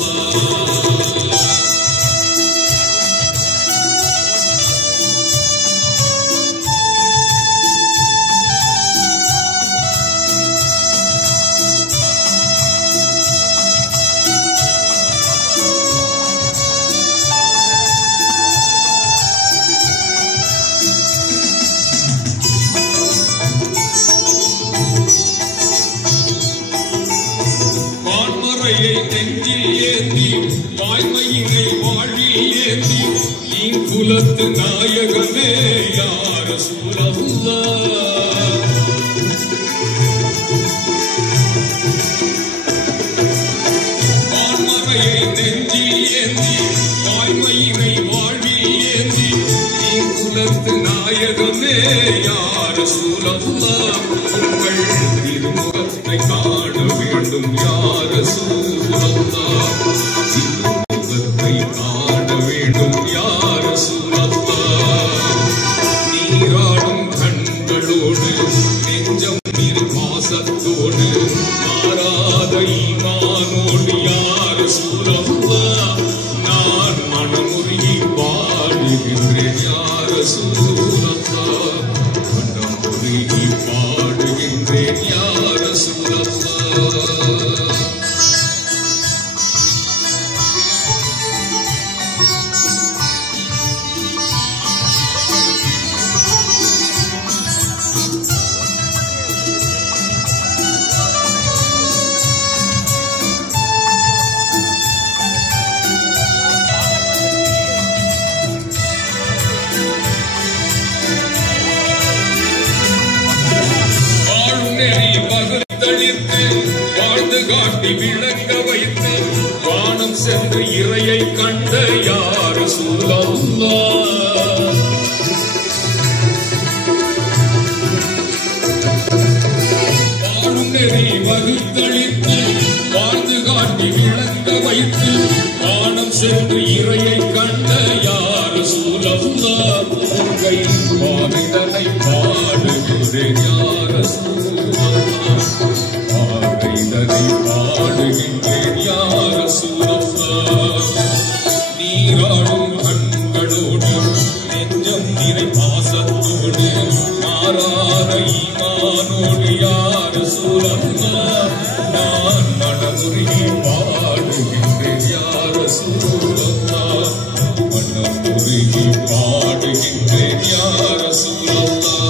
நெஞ்சில் ஏந்தி வாய்மையினை வாழில் ஏந்தி நீ குலத்து நாயகமே யா ரசூலல்லாஹ் வான்மறையை நெஞ்சில் ஏந்தி வாய்மையினை வாழில் ஏந்தி நீ குலத்து நாயகமே யா ரசூலல்லாஹ் உங்கள் திருமுகத்தை காண வேண்டும். யா ரசூலல்லாஹ் திருமுகத்தை காண வேண்டும். யா ரசூலல்லாஹ் நீராடும் கண்களோடு நெஞ்சம் நிறை பாசத்தோடு, மாறாத ஈமானோடு யா ரசூலல்லாஹ் நான் மனமுருகி பாடுகின்றேன். யா ரசூலல்லாஹ் மனமுருகி பாடுகின்றேன். யா ரசூலல்லாஹ் வகுத்தளித்து வாழ்ந்து காட்டி விளங்க வைத்து வானம் சென்று இறையை கண்ட யா ரசூலல்லாஹ் வாழும் நெறி வகுத்தளித்து வாழ்ந்து காட்டி விளங்க வைத்து வானம் சென்று இறையை கண்ட யா ரசூலல்லாஹ் உங்கை பாவிதனை பாடுகின்றேன். யா ரசூலல்லாஹ் பாவிதனை பாடுகின்றேன். யா ரசூலல்லாஹ் நீராடும் கண்களோடு நெஞ்சம் நிறை பாசத்தோடு, மாறாத ஈமானோடு யா ரசூலல்லாஹ் நான் மனமுருகி பாடுகின்றேன். யா ரசூலல்லாஹ் மனமுருகி பாடுகின்றேன். யா ரசூலல்லாஹ்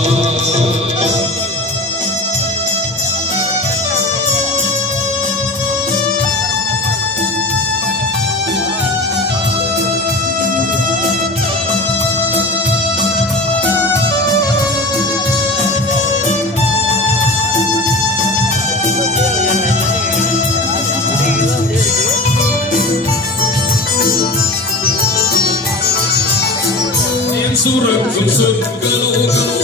சுரக்கும் சொற்களோகம்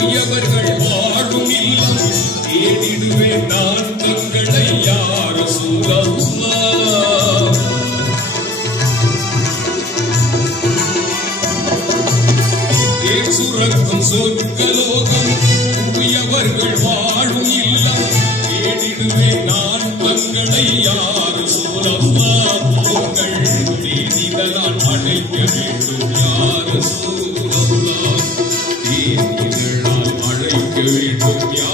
உயவர்கள் வாழும் இல்லம் தேடிடுவேன் நான் தங்களை. யா ரசூலல்லாஹ் சுரக்கும் சொற்களோகம் உயவர்கள் வாழும் இல்லம் தேடிடுவேன் நான் தங்களை. யா ரசூலல்லாஹ் உங்கள் தேடிதலால் அழைக்க வேண்டும். யா ரசூலல்லாஹ் தேடிதலால் அழைக்க வேண்டும். யா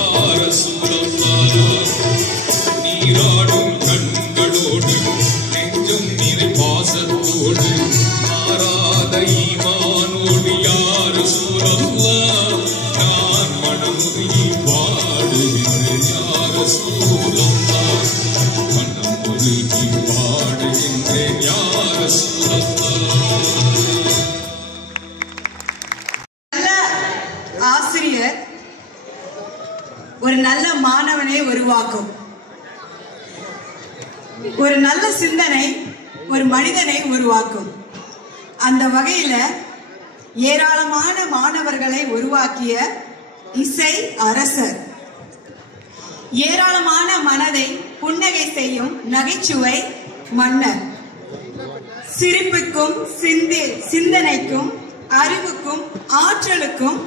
ஒரு நல்ல மாணவனை உருவாக்கும். ஒரு நல்ல சிந்தனை ஒரு மனிதனை உருவாக்கும். அந்த வகையில ஏராளமான மாணவர்களை உருவாக்கிய இசை அரசர், ஏராளமான மனதை புன்னகை செய்யும் நகைச்சுவை மன்னர், சிரிப்புக்கும் சிந்தனைக்கும் அறிவுக்கும் ஆற்றலுக்கும்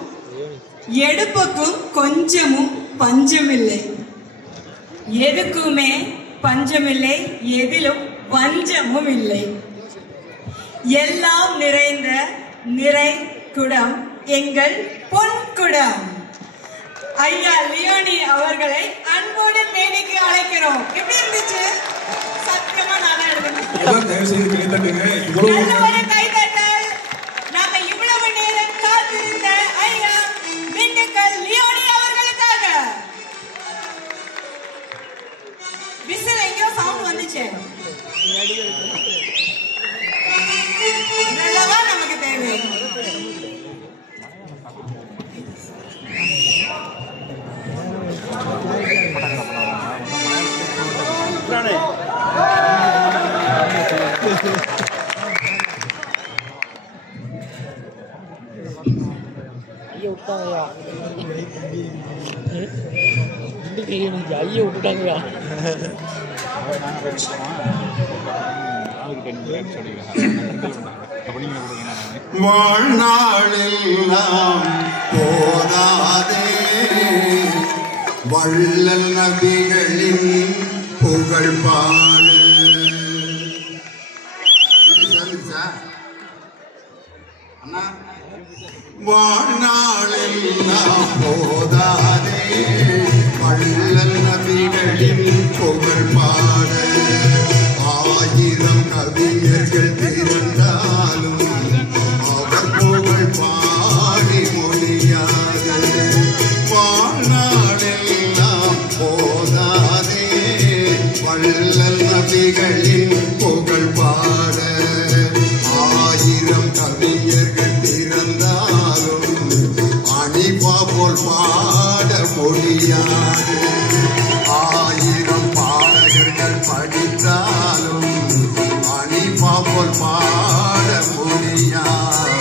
எடுப்புக்கும் கொஞ்சமும் பஞ்சமில்லை. எதுக்குமே பஞ்சமில்லை, எதிலும் வஞ்சமும் இல்லை. எல்லாம் நிறைந்த நிறை குடம் எங்கள் பொன் குடம். ஐயா லியோனி அவர்களை அன்போடு மேடைக்கு அழைக்கிறோம். எப்படி இருந்துச்சு? சத்தியமா நல்லா இருந்துச்சு. கைதட்டல். நாம இவ்வளவு நேரம் காத்திருந்த ஐயா திண்டுக்கல் லியோனி அவர்களுக்காக. விசில் எங்கேயோ சவுண்ட் வந்துச்சு. நல்லவா நமக்கு தேவை. ஐயா விட்டுட்டாங்கயா. வாழ்நாளெல்லாம் போதாதே வள்ளல் நபிகளின் புகழ் பாட. வாழ்நாளெல்லாம் போதாதே வள்ளல் நபிகளின் புகழ் பாட. ஆயிரம் கவிஞர்கள் பிறந்தாலும் அவர் புகழ் பாடி மொழியாது. வாழ்நாளெல்லாம் போதாதே வள்ளல் நபிகளின் புகழ் பாட. ஆயிரம் கவிஞர்கள் பிறந்தாலும் அனிபா போல் பாட மொழியாது. ஆயிரம் பாடகர்கள் படித்தாலும் அனிபா போல் பாட முடியாது.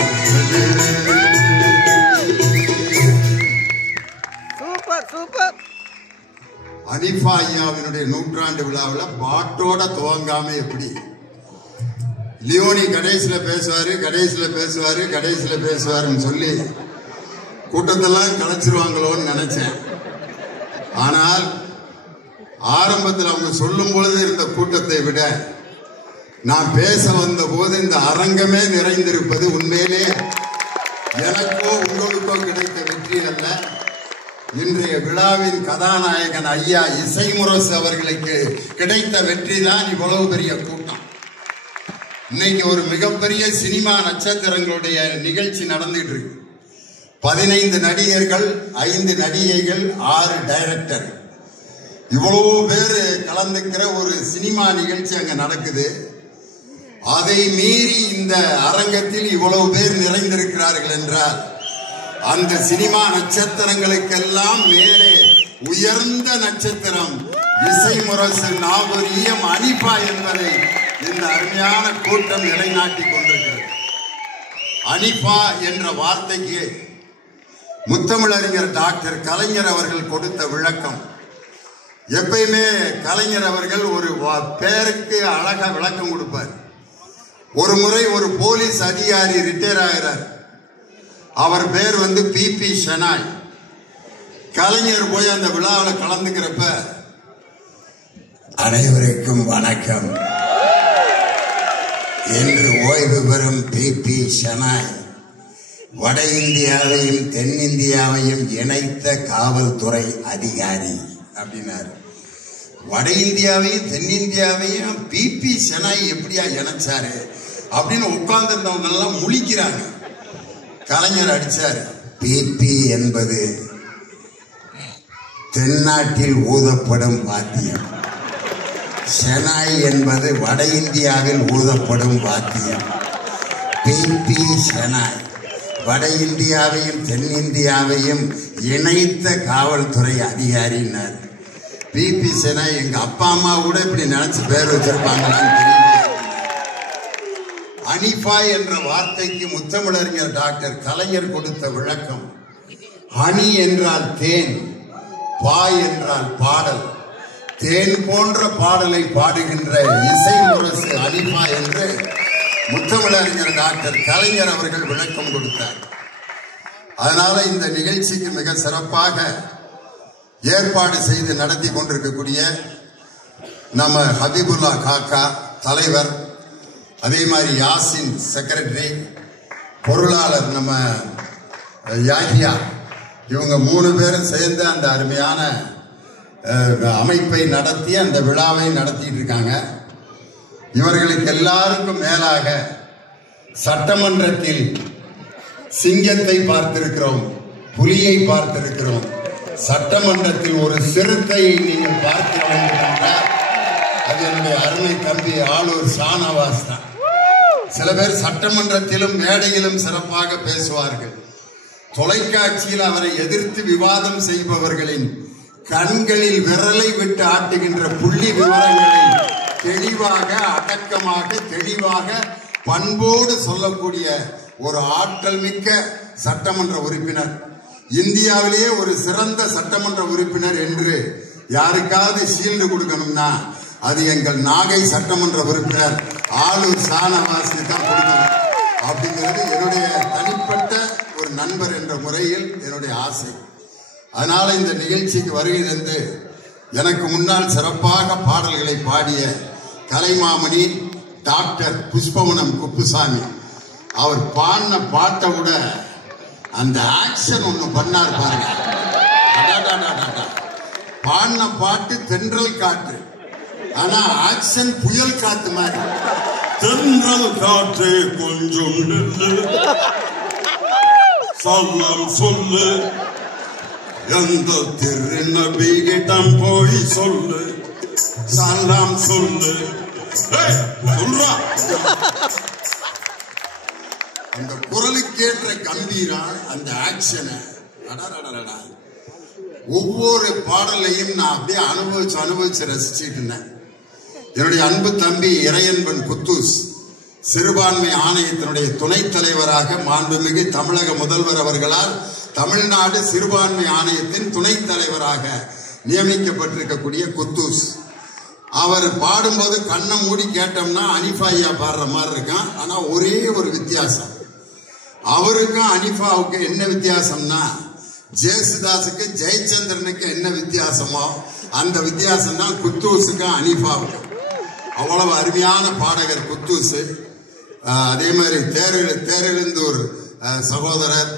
அனிஃபா ஐயாவினுடைய நூற்றாண்டு விழாவில் பாட்டோட துவங்காம எப்படி? லியோனி கடைசியில் பேசுவாருன்னு சொல்லி கூட்டத்தெல்லாம் கலைச்சிருவாங்களோன்னு நினைச்சேன். ஆனால் ஆரம்பத்தில் அவங்க சொல்லும் பொழுது இருந்த கூட்டத்தை விட நான் பேச வந்த போது இந்த அரங்கமே நிறைந்திருப்பது உண்மையிலே எனக்கோ உங்களுக்கோ கிடைத்த வெற்றி அல்ல. இன்றைய விழாவின் கதாநாயகன் ஐயா இசைமுரசு அவர்களுக்கு கிடைத்த வெற்றி தான் இவ்வளவு பெரிய கூட்டம். இன்னைக்கு ஒரு மிகப்பெரிய சினிமா நட்சத்திரங்களுடைய நிகழ்ச்சி நடந்துட்டு இருக்கு. 15 நடிகர்கள், 5 நடிகைகள், 6 டைரக்டர், இவ்வளவு பேர் கலந்துக்கிற ஒரு சினிமா நிகழ்ச்சி அங்க நடக்குது. அதை மீறி இந்த அரங்கத்தில் இவ்வளவு பேர் நிறைந்திருக்கிறார்கள் என்றால் அந்த சினிமா நட்சத்திரங்களுக்கெல்லாம் மேலே உயர்ந்த நட்சத்திரம் இசைமுரசு நாகரீகம் அனிபா என்பதை இந்த அருமையான கூட்டம் நிலைநாட்டி கொண்டிருக்கிறது. அனிபா என்ற வார்த்தைக்கு முத்தமிழறிஞர் டாக்டர் கலைஞர் அவர்கள் கொடுத்த விளக்கம். எப்பயுமே கலைஞர் அவர்கள் ஒரு பேருக்கு அழகா விளக்கம் கொடுப்பார். ஒரு முறை ஒரு போலீஸ் அதிகாரி ரிட்டையர் ஆகிறார். அவர் பேர் பிபி ஷனாய். கலைஞர் போய் அந்த விழாவில் கலந்துக்கிறப்ப அனைவருக்கும் வணக்கம் என்று ஓய்வு பெறும் பிபி ஷனாய் வட இந்தியாவையும் தென்னிந்தியாவையும் இணைத்த காவல்துறை அதிகாரி அப்படின்னாரு. வட இந்தியாவையும் தென்னிந்தியாவையும் பிபி ஷனாய் எப்படியா இணைச்சாரு அப்படின்னு உட்கார்ந்துருந்தவங்க எல்லாம் முழிக்கிறாங்க. கலைஞர் அடிச்சாரு, பிபி என்பது தென்னாட்டில் ஊதப்படும் வாத்தியம், ஷனாய் என்பது வட இந்தியாவில் ஊதப்படும் வாத்தியம். பிபி ஷனாய் வட இந்தியாவையும் தென்னிந்தியாவையும் இணைத்த காவல்துறை அதிகாரின்னார். பிபி சேனா எங்க அப்பா அம்மா கூட இப்படி நினைச்சு பேர் வச்சிருப்பாங்களான்னு தெரியல. அனிஃபா என்ற வார்த்தைக்கு முத்தமிழறிஞர் டாக்டர் கலைஞர் கொடுத்த விளக்கம், ஹனி என்றால் தேன், பாய் என்றால் பாடல். தேன் போன்ற பாடலை பாடுகின்ற இசை முரசு அனிஃபா என்று முத்தமிழறிஞர் டாக்டர் கலைஞர் அவர்கள் விளக்கம் கொடுத்தார். அதனால இந்த நிகழ்ச்சிக்கு மிக சிறப்பாக ஏற்பாடு செய்து நடத்தி கொண்டிருக்கக்கூடிய நம்ம ஹபீபுல்லா காக்கா தலைவர், அதே மாதிரி யாசின் செக்ரட்டரி, பொருளாளர் நம்ம யாஹியா, இவங்க 3 பேரும் சேர்ந்து அந்த அருமையான அமைப்பை நடத்தி அந்த விழாவை நடத்திட்டு இருக்காங்க. இவர்களுக்கு எல்லாருக்கும் மேலாக சட்டமன்றத்தில் சிங்கத்தை பார்த்திருக்கிறோம், புலியை பார்த்திருக்கிறோம். சட்டமன்றத்தில் ஒரு சிறுத்தையை நீங்கள் பார்க்க வேண்டும் என்றால் அது என்னுடைய அருமை தம்பி ஆளூர் ஷானவாஸ் தான். சில பேர் சட்டமன்றத்திலும் மேடையிலும் சிறப்பாக பேசுவார்கள். தொலைக்காட்சியில் அவரை எதிர்த்து விவாதம் செய்பவர்களின் கண்களில் விரலை விட்டு ஆட்டுகின்ற புள்ளி விவரங்களை தெளிவாக, அடக்கமாக, தெளிவாக, பண்போடு சொல்லக்கூடிய ஒரு ஆற்றல் மிக்க சட்டமன்ற உறுப்பினர். இந்தியாவிலேயே ஒரு சிறந்த சட்டமன்ற உறுப்பினர் என்று யாருக்காவது ஷீல்டு கொடுக்கணும்னா அது எங்கள் நாகை சட்டமன்ற உறுப்பினர் ஆளூர் ஷானவாஸுக்கு தான் கொடுக்கணும் அப்படிங்கிறது என்னுடைய தனிப்பட்ட ஒரு நண்பர் என்ற முறையில் என்னுடைய ஆசை. அதனால இந்த நிகழ்ச்சிக்கு வருகை தந்து எனக்கு முன்னால் சிறப்பாக பாடல்களை பாடிய கலைமாமணி டாக்டர் புஷ்பவனம் குப்புசாமி, அவர் பாடின பாட்டை விட அந்த ஆக்ஷன் ஒண்ணு பண்ணார் பாருங்க. பாடின பாட்டு தென்றல் காற்று, ஆனா ஆக்ஷன் புயல் காத்து மாதிரி. தென்றல் காற்று கொஞ்சம் நில்லு, சல்லாம் சொல்லு, எந்த திருநபியிடம் போய் சொல்லு, சல்லாம் சொல்லு, சொல்றா. அந்த குரலுக்கேற்ற கம்பீரம், அந்த ஆக்ஷனை ஒவ்வொரு பாடலையும் நான் அப்படியே அனுபவிச்சு ரசிச்சுட்டு இருந்தேன். என்னுடைய அன்பு தம்பி இறையன்பன் குத்தூஸ் சிறுபான்மை ஆணையத்தினுடைய துணைத் தலைவராக மாண்புமிகு தமிழக முதல்வர் அவர்களால் தமிழ்நாடு சிறுபான்மை ஆணையத்தின் துணைத் தலைவராக நியமிக்கப்பட்டிருக்கக்கூடிய குத்தூஸ், அவர் பாடும்போது கண்ணை மூடி கேட்டோம்னா அனிஃபா ஐயா பாடுற மாதிரி இருக்கான். ஆனா ஒரே ஒரு வித்தியாசம், அவருக்கும் அனிஃபாவுக்கு என்ன வித்தியாசம்னா ஜேசுதாஸுக்கு ஜெயச்சந்திரனுக்கு என்ன வித்தியாசமோ அந்த வித்தியாசம் தான் குத்தூஸுக்கும் அனிஃபாவுக்கும். அவ்வளவு அருமையான பாடகர் குத்தூஸ். அதே மாதிரி தேரெழுந்தூர் சகோதரர்,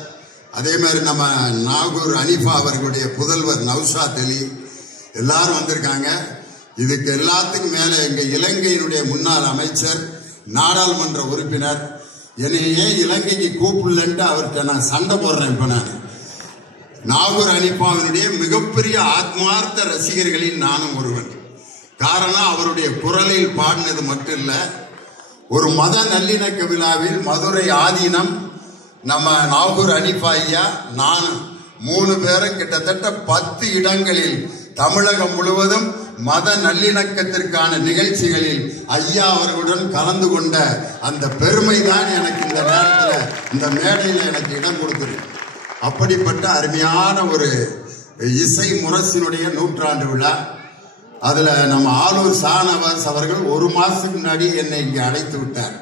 அதே மாதிரி நம்ம நாகூர் அனிஃபா அவர்களுடைய புதல்வர் நௌஷாத் அலி எல்லாரும் வந்திருக்காங்க. இதுக்கு எல்லாத்துக்கும் மேல எங்க இலங்கையினுடைய முன்னாள் அமைச்சர், நாடாளுமன்ற உறுப்பினர், என்னை ஏன் இலங்கைக்கு கூப்பிடலன்ட்டு அவர்கிட்ட நான் சண்டை போடுறேன். இப்ப நான் நாகூர் அனிஃபாவினுடைய மிகப்பெரிய ஆத்மார்த்த ரசிகர்களில் நானும் ஒருவன். காரணம், அவருடைய குரலில் பாடினது மட்டும் இல்ல, ஒரு மத நல்லிணக்க விழாவில் மதுரை ஆதீனம் நம்ம நாகூர் அனிஃபா ஐயா நானும் 3 பேரும் கிட்டத்தட்ட 10 இடங்களில் தமிழகம் முழுவதும் மத நல்லிணக்கத்திற்கான நிகழ்ச்சிகளில் ஐயா அவர்களுடன் கலந்து கொண்ட அந்த பெருமை தான் எனக்கு இந்த நேரத்தில் இந்த மேடையில் எனக்கு இடம் கொடுத்துருக்கு. அப்படிப்பட்ட அருமையான ஒரு இசை முரசினுடைய 100ஆண்டு விழா. அதுல நம்ம ஆளூர் ஷானவாஸ் அவர்கள் 1 மாசத்துக்கு முன்னாடி என்னை இங்கே அழைத்து விட்டார்.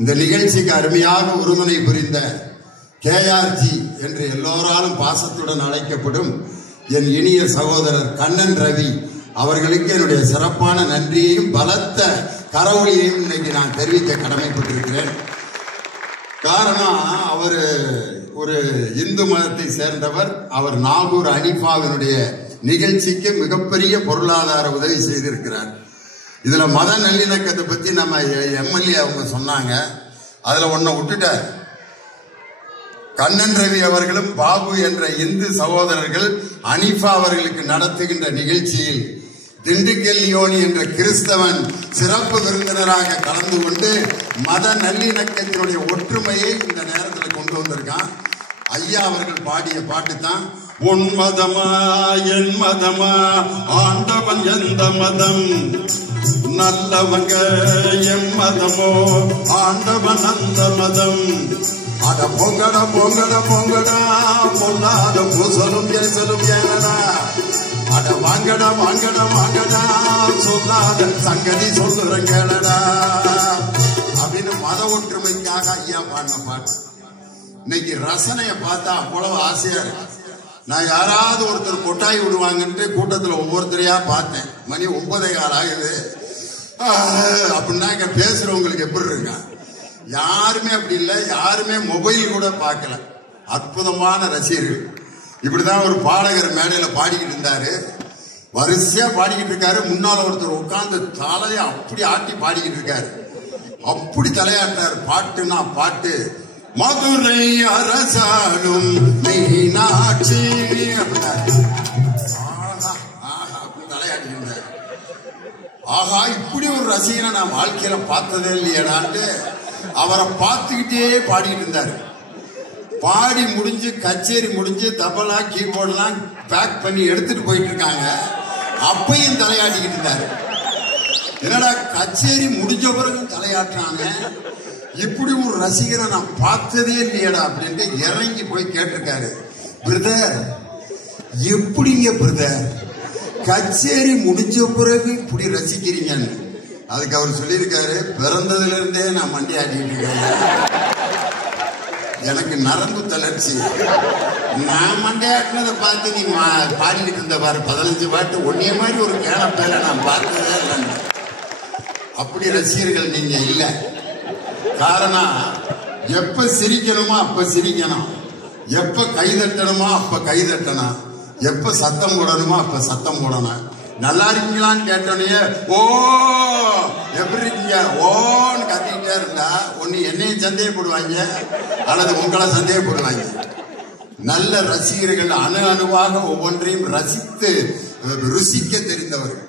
இந்த நிகழ்ச்சிக்கு அருமையாக உறுதுணை புரிந்த கேஆர்ஜி என்று எல்லோராலும் பாசத்துடன் அழைக்கப்படும் என் இனிய சகோதரர் கண்ணன் ரவி அவர்களுக்கு என்னுடைய சிறப்பான நன்றியையும் பலத்த கரவொலியையும் இன்னைக்கு நான் தெரிவிக்க கடமைப்பட்டிருக்கிறேன். காரணம், அவர் ஒரு இந்து மதத்தை சேர்ந்தவர். அவர் நாகூர் அனிஃபாவினுடைய நிகழ்ச்சிக்கு மிகப்பெரிய பொருளாதார உதவி செய்திருக்கிறார். இதுல மத நல்லிணக்கத்தை பத்தி நம்ம எம்எல்ஏ அவங்க சொன்னாங்க. அதுல ஒன்ன விட்டுட்டார். கண்ணன் ரவி அவர்களும் பாபு என்ற இந்து சகோதரர்கள் அனிஃபா அவர்களுக்கு நடத்துகின்ற நிகழ்ச்சியில் திண்டுக்கல் லியோனி என்ற கிறிஸ்தவன் சிறப்பு விருந்தினராக கலந்து கொண்டு மத நல்லிணக்கத்தினுடைய ஒற்றுமையை இந்த நேரத்தில் கொண்டு வந்திருக்கிறார். போட்டிருக்கான். ஐயா அவர்கள் பாடிய பாட்டு தான். உன் மதமா என் மதமா ஆண்டவன் எந்த மதம், நல்லவங்க எம் மதமோ ஆண்டவன் அந்த மதம். அட பொங்கடா பொங்கடா பொங்கடா பொல்லாத பூசலும் ஏசலும் ஏனடா, அட வாங்கடா வாங்கடா வாங்கடா சொல்லாத சங்கதி சொல்லுறேன் கேளடா அப்படின்னு மத ஒற்றுமைக்காக ஐயா பாடின பாட்டு. இன்னைக்கு ரசனைய பார்த்தா அவ்வளவு ஆசையா இருக்கு. நான் யாராவது ஒருத்தர் கொட்டாய் விடுவாங்கன்ட்டு கூட்டத்தில் ஒவ்வொருத்தரையா பார்த்தேன். மணி 9:15 ஆகுது அப்படின்னா இங்க பேசுறவங்களுக்கு எப்படி இருக்க? யாருமே அப்படி இல்லை, யாருமே மொபைல் கூட பார்க்கல. அற்புதமான ரசிகர்கள். இப்படிதான் ஒரு பாடகர் மேடையில பாடிக்கிட்டு இருந்தாரு, வரிசையா பாடிக்கிட்டு இருக்காரு. முன்னால ஒருத்தர் உட்கார்ந்து தலையை அப்படி ஆட்டி பாடிக்கிட்டு இருக்காரு. அப்படி தலையாட்டார். பாட்டுன்னா பாட்டு. மதுரை அரசாலும் மீனாட்சி அப்படின்னாரு. தலையாட்டி இருந்தாரு. ஆஹா, இப்படி ஒரு ரசிகனை நான் வாழ்க்கையில பார்த்ததே இல்லையடான்ட்டு அவரை பார்த்துக்கிட்டே பாடிக்கிட்டு இருந்தாரு. பாடி முடிஞ்சு கச்சேரி முடிஞ்சு தபலா கீபோர்டெல்லாம் பேக் பண்ணி எடுத்துட்டு போயிட்டு இருக்காங்க. அப்பையும் தலையாட்டிக்கிட்டு இருந்தாரு. என்னடா கச்சேரி முடிஞ்ச பிறகு தலையாட்டுறாங்க, இப்படி ஒரு ரசிகரை நான் பார்த்ததே இல்லையடா அப்படின்ட்டு இறங்கி போய் கேட்டிருக்காரு. பிரதர் எப்படிங்க பிரதர் கச்சேரி முடிஞ்ச பிறகு இப்படி ரசிக்கிறீங்கன்னு? அதுக்கு அவர் சொல்லியிருக்காரு, பிறந்ததுல இருந்தே நான் மண்டி ஆட்டிட்டு இருக்கேன், எனக்கு நரம்பு தளர்ச்சி. நான் மண்டையாட்டினதை பார்த்து நீ பாடிக்கிட்டு இருந்த பாரு 15 பாட்டு ஒன்னே மாதிரி ஒரு கேளப்பேல நான் பார்த்ததே இல்லைன்னு. அப்படி ரசிகர்கள் நீங்க இல்லை. காரணம், எப்ப சிரிக்கணுமோ அப்ப சிரிக்கணும், எப்ப கைதட்டணுமோ அப்ப கைதட்டணும், எப்ப சத்தம் போடணுமோ அப்ப சத்தம் போடணும். நல்லா இருக்கீங்களான்னு கேட்டோன்னே ஓ எப்படி இருக்கீங்க ஓன்னு கத்திக்கிட்டே இருந்தா ஒன்னு என்னையும் சந்தேகப்படுவாங்க அல்லது உங்களை சந்தேகப்படுவாங்க. நல்ல ரசிகர்கள் அணு அணுவாக ஒவ்வொன்றையும் ரசித்து ருசிக்க தெரிந்தவர்கள்.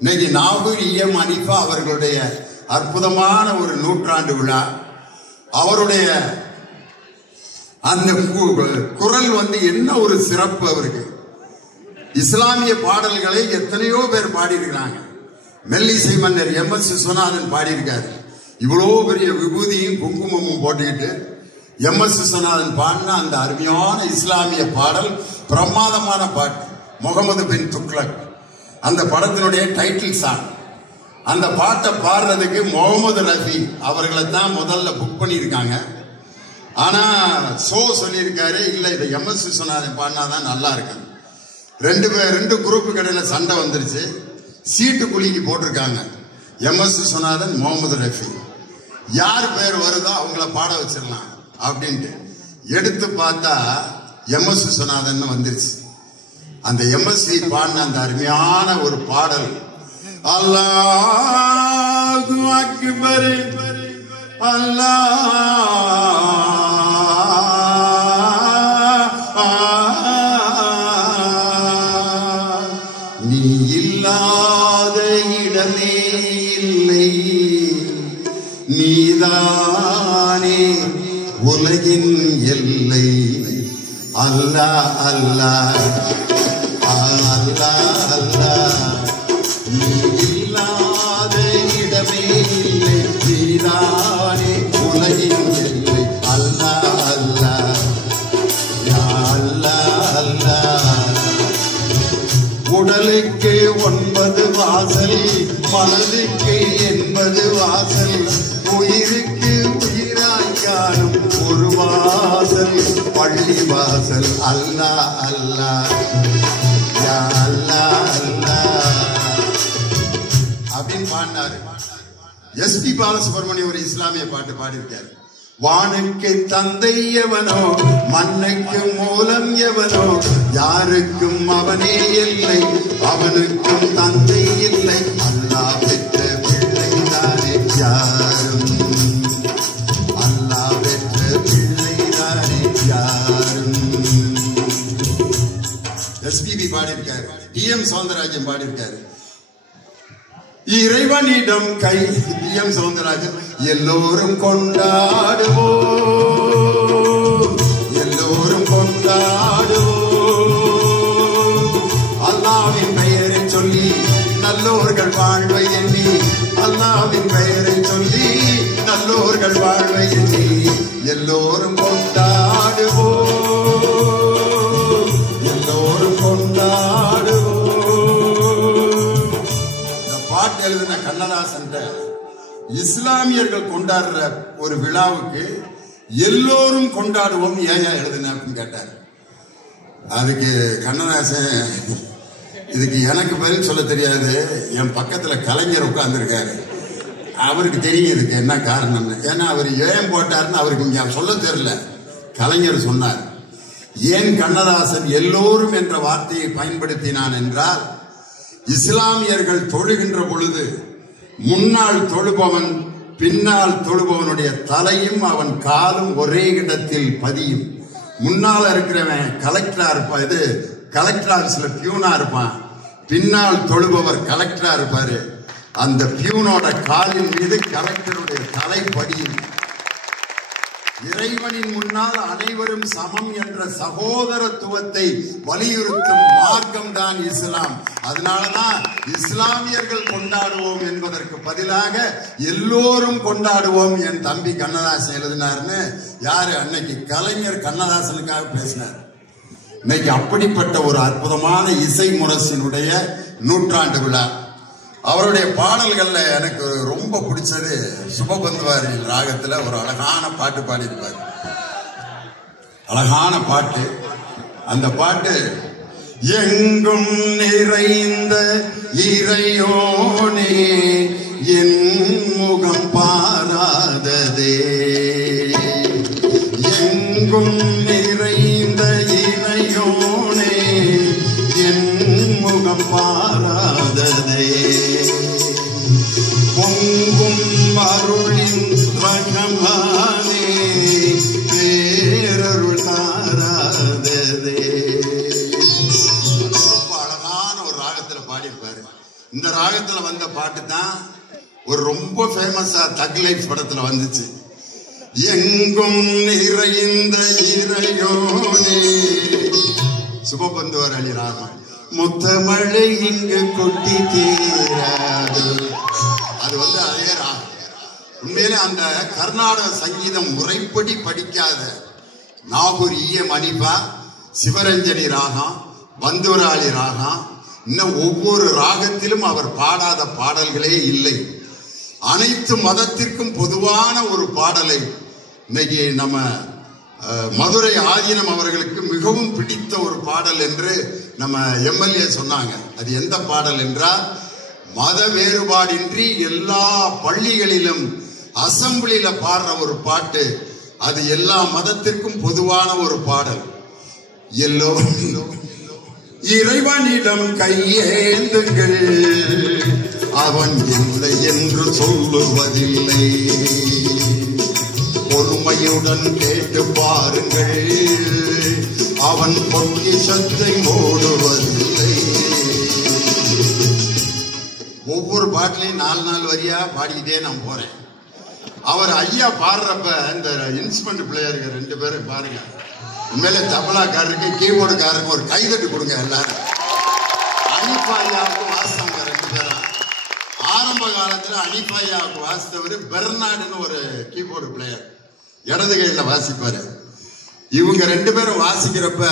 இன்னைக்கு நாகூர் இஎம் அனிஃபா அவர்களுடைய அற்புதமான ஒரு 100ஆண்டு விழா. அவருடைய அந்த குரல் என்ன ஒரு சிறப்பு அவருக்கு. இஸ்லாமிய பாடல்களை எத்தனையோ பேர் பாடியிருக்கிறாங்க. மெல்லிசை மன்னர் MS விஸ்வநாதன் பாடியிருக்காரு. இவ்வளோ பெரிய விபூதியும் குங்குமமும் போட்டுக்கிட்டு MS விஸ்வநாதன் பாடின அந்த அருமையான இஸ்லாமிய பாடல் பிரமாதமான பாட்டு. முகமது பின் துக்ளக் அந்த படத்தினுடைய டைட்டில் சாங். அந்த பாட்டை பாடுறதுக்கு முகமது ரஃபி அவர்களை தான் முதல்ல புக் பண்ணியிருக்காங்க. ஆனா சொல்லியிருக்காரு, இல்லை இதை MS விஸ்வநாதன் பாடினாதான் நல்லா இருக்கு. ரெண்டு குரூப்பு கடையில சண்டை வந்துருச்சு. சீட்டு குலுக்கி போட்டிருக்காங்க MS விஸ்வநாதன் முகமது ரஃபி. யார் பேர் வருதோ அவங்கள பாட வச்சிடலாம் அப்படின்ட்டு எடுத்து பார்த்தா MS விஸ்வநாதன் வந்துருச்சு. அந்த MSV பாடின அந்த அருமையான ஒரு பாடல், அல்லாஹு அக்பர் நீ இல்லாத இடமே இல்லை, நீதானே உலகின் எல்லை, அல்லாஹ் அல்லாஹ் அல்லாஹ் அல்லாஹ் நீ இல்லாத இடமே இல்லை, நீதானே உலகின் எல்லை, அல்லாஹ் அல்லாஹ் யா அல்லாஹ் அல்லாஹ். உடலுக்கு 9 வாசல், மனதுக்கு 80 வாசல், உயிருக்கு உயிராய் காணும் ஒரு வாசல் பள்ளி வாசல், அல்லாஹ் அல்லாஹ் யா அல்லாஹ் அல்லாஹ் அப்படின்னு பாடினாரு. SP பாலசுப்ரமணியம் ஒரு இஸ்லாமிய பாட்டு பாடியிருக்காரு. வானுக்கு தந்தை எவனோ, மண்ணுக்கு மூலம் எவனோ, யாருக்கும் அவனே இல்லை, அவனுக்கும் தந்தை இல்லை, அல்லாஹ் பெற்ற பிள்ளைதானே யாரும், அல்லாஹ் பெற்ற பிள்ளைதானே யாரும். SPB பாடியிருக்காரு, TM சௌந்தரராஜன் பாடியிருக்காரு. இறைவனிடம் கை TM சௌந்தரராஜன் எல்லோரும் கொண்டாடுவோம், இஸ்லாமியர்கள் கொண்டாடுற ஒரு விழாவுக்கு எல்லோரும் கொண்டாடுவோம் ஏன் எழுதுன அப்படின்னு கேட்டார். அதுக்கு கண்ணதாசன், இதுக்கு எனக்கு பதில் சொல்ல தெரியாது, என் பக்கத்துல கலைஞர் உட்கார்ந்துருக்காரு, அவருக்கு தெரியும் இதுக்கு என்ன காரணம்னு. ஏன்னா அவர் ஏன் போட்டாருன்னு அவருக்கு இங்க சொல்ல தெரியல. கலைஞர் சொன்னார், ஏன் கண்ணதாசன் எல்லோரும் என்ற வார்த்தையை பயன்படுத்தினான் என்றால், இஸ்லாமியர்கள் தொழுகின்ற பொழுது முன்னால் தொழுபவன் பின்னால் தொழுபவனுடைய தலையும் அவன் காலும் ஒரே இடத்தில் பதியும். முன்னால இருக்கிறவன் கலெக்டரா இருப்பான், இது கலெக்டர் ஆபீஸ்ல பியூனா இருப்பான், பின்னால் தொழுபவர் கலெக்டரா இருப்பாரு. அந்த பியூனோட காலின் மீது கலெக்டருடைய தலை படியும். இறைவனின் முன்னால் அனைவரும் சமம் என்ற சகோதரத்துவத்தை வலியுறுத்தும் மார்க்கம் தான் இஸ்லாம். அதனாலதான் இஸ்லாமியர்கள் கொண்டாடுவோம் என்பதற்கு பதிலாக எல்லோரும் கொண்டாடுவோம் என் தம்பி கண்ணதாசன் எழுதினார்னு யாரு அன்னைக்கு கலைஞர் கண்ணதாசனுக்காக பேசினார். இன்னைக்கு அப்படிப்பட்ட ஒரு அற்புதமான இசை முரசினுடைய நூற்றாண்டு விழா. அவருடைய பாடல்கள்ல எனக்கு ரொம்ப பிடிச்சது சுபபந்துவாரி ராகத்துல ஒரு அழகான பாட்டு பாடியிருப்பார். அழகான பாட்டு. அந்த பாட்டு, எங்கும் நிறைந்த இறையோனே என் முகம் பாராததே, எங்கும் நிறைந்த இறையோனே என் முகம் பாராததே, பொங்கும் அருளின் ரகமானே பேரருள் தாராததே. ரொம்ப அழகான ஒரு ராகத்துல பாடியிருப்பாரு. இந்த ராகத்துல வந்த பாட்டு தான் ஒரு ரொம்ப ஃபேமஸா தக் லைஃப் படத்துல வந்துச்சு. எங்கும் நிறைந்த இறையோனே, சுபபந்துவார் அலி ராமன், முத்தமழை இங்கு கொட்டி தீராது. அது அதே ராகம். உண்மையிலே அந்த கர்நாடக சங்கீதம் முறைப்படி படிக்காத நாகூர் மணிபா, சிவரஞ்சனி ராகம், பந்துவராளி ராகம், இன்னும் ஒவ்வொரு ராகத்திலும் அவர் பாடாத பாடல்களே இல்லை. அனைத்து மதத்திற்கும் பொதுவான ஒரு பாடலை இன்னைக்கு நம்ம மதுரை ஆதீனம் அவர்களுக்கு மிகவும் பிடித்த ஒரு பாடல் என்று நம்ம எம்எல்ஏ சொன்னாங்க. அது எந்த பாடல் என்றால், மத வேறுபாடின்றி எல்லா பள்ளிகளிலும் அசம்பிளியில பாடுற ஒரு பாட்டு. அது எல்லா மதத்திற்கும் பொதுவான ஒரு பாடல். எல்லோரும் இறைவனிடம் கையேந்துங்கள், அவன் இல்லை என்று சொல்லுவதில்லை, பொறுமையுடன் கேட்டு பாருங்கள், அவன் பொக்கிஷத்தை மூடுவதில்லை. ஒவ்வொரு பாட்டிலையும் 4 வரியா பாடிக்கிட்டே நான் போறேன். அவர் ஐயா பாடுறப்ப இந்த இன்ஸ்ட்ருமெண்ட் பிளேயருக்கு 2 பேரும் பாருங்க, உண்மையிலே தபலாக்காரருக்கு கீபோர்டுக்காரருக்கு ஒரு கைதட்டு கொடுங்க எல்லாரும். அனிஃபா ஐயாவுக்கு வாசித்தாங்க 2 பேரும். ஆரம்ப காலத்துல அனிஃபா ஐயாவுக்கு வாசித்தவர் பெர்னாடுன்னு ஒரு கீபோர்டு பிளேயர், இடது கையில வாசிப்பாரு. இவங்க 2 பேரும் வாசிக்கிறப்ப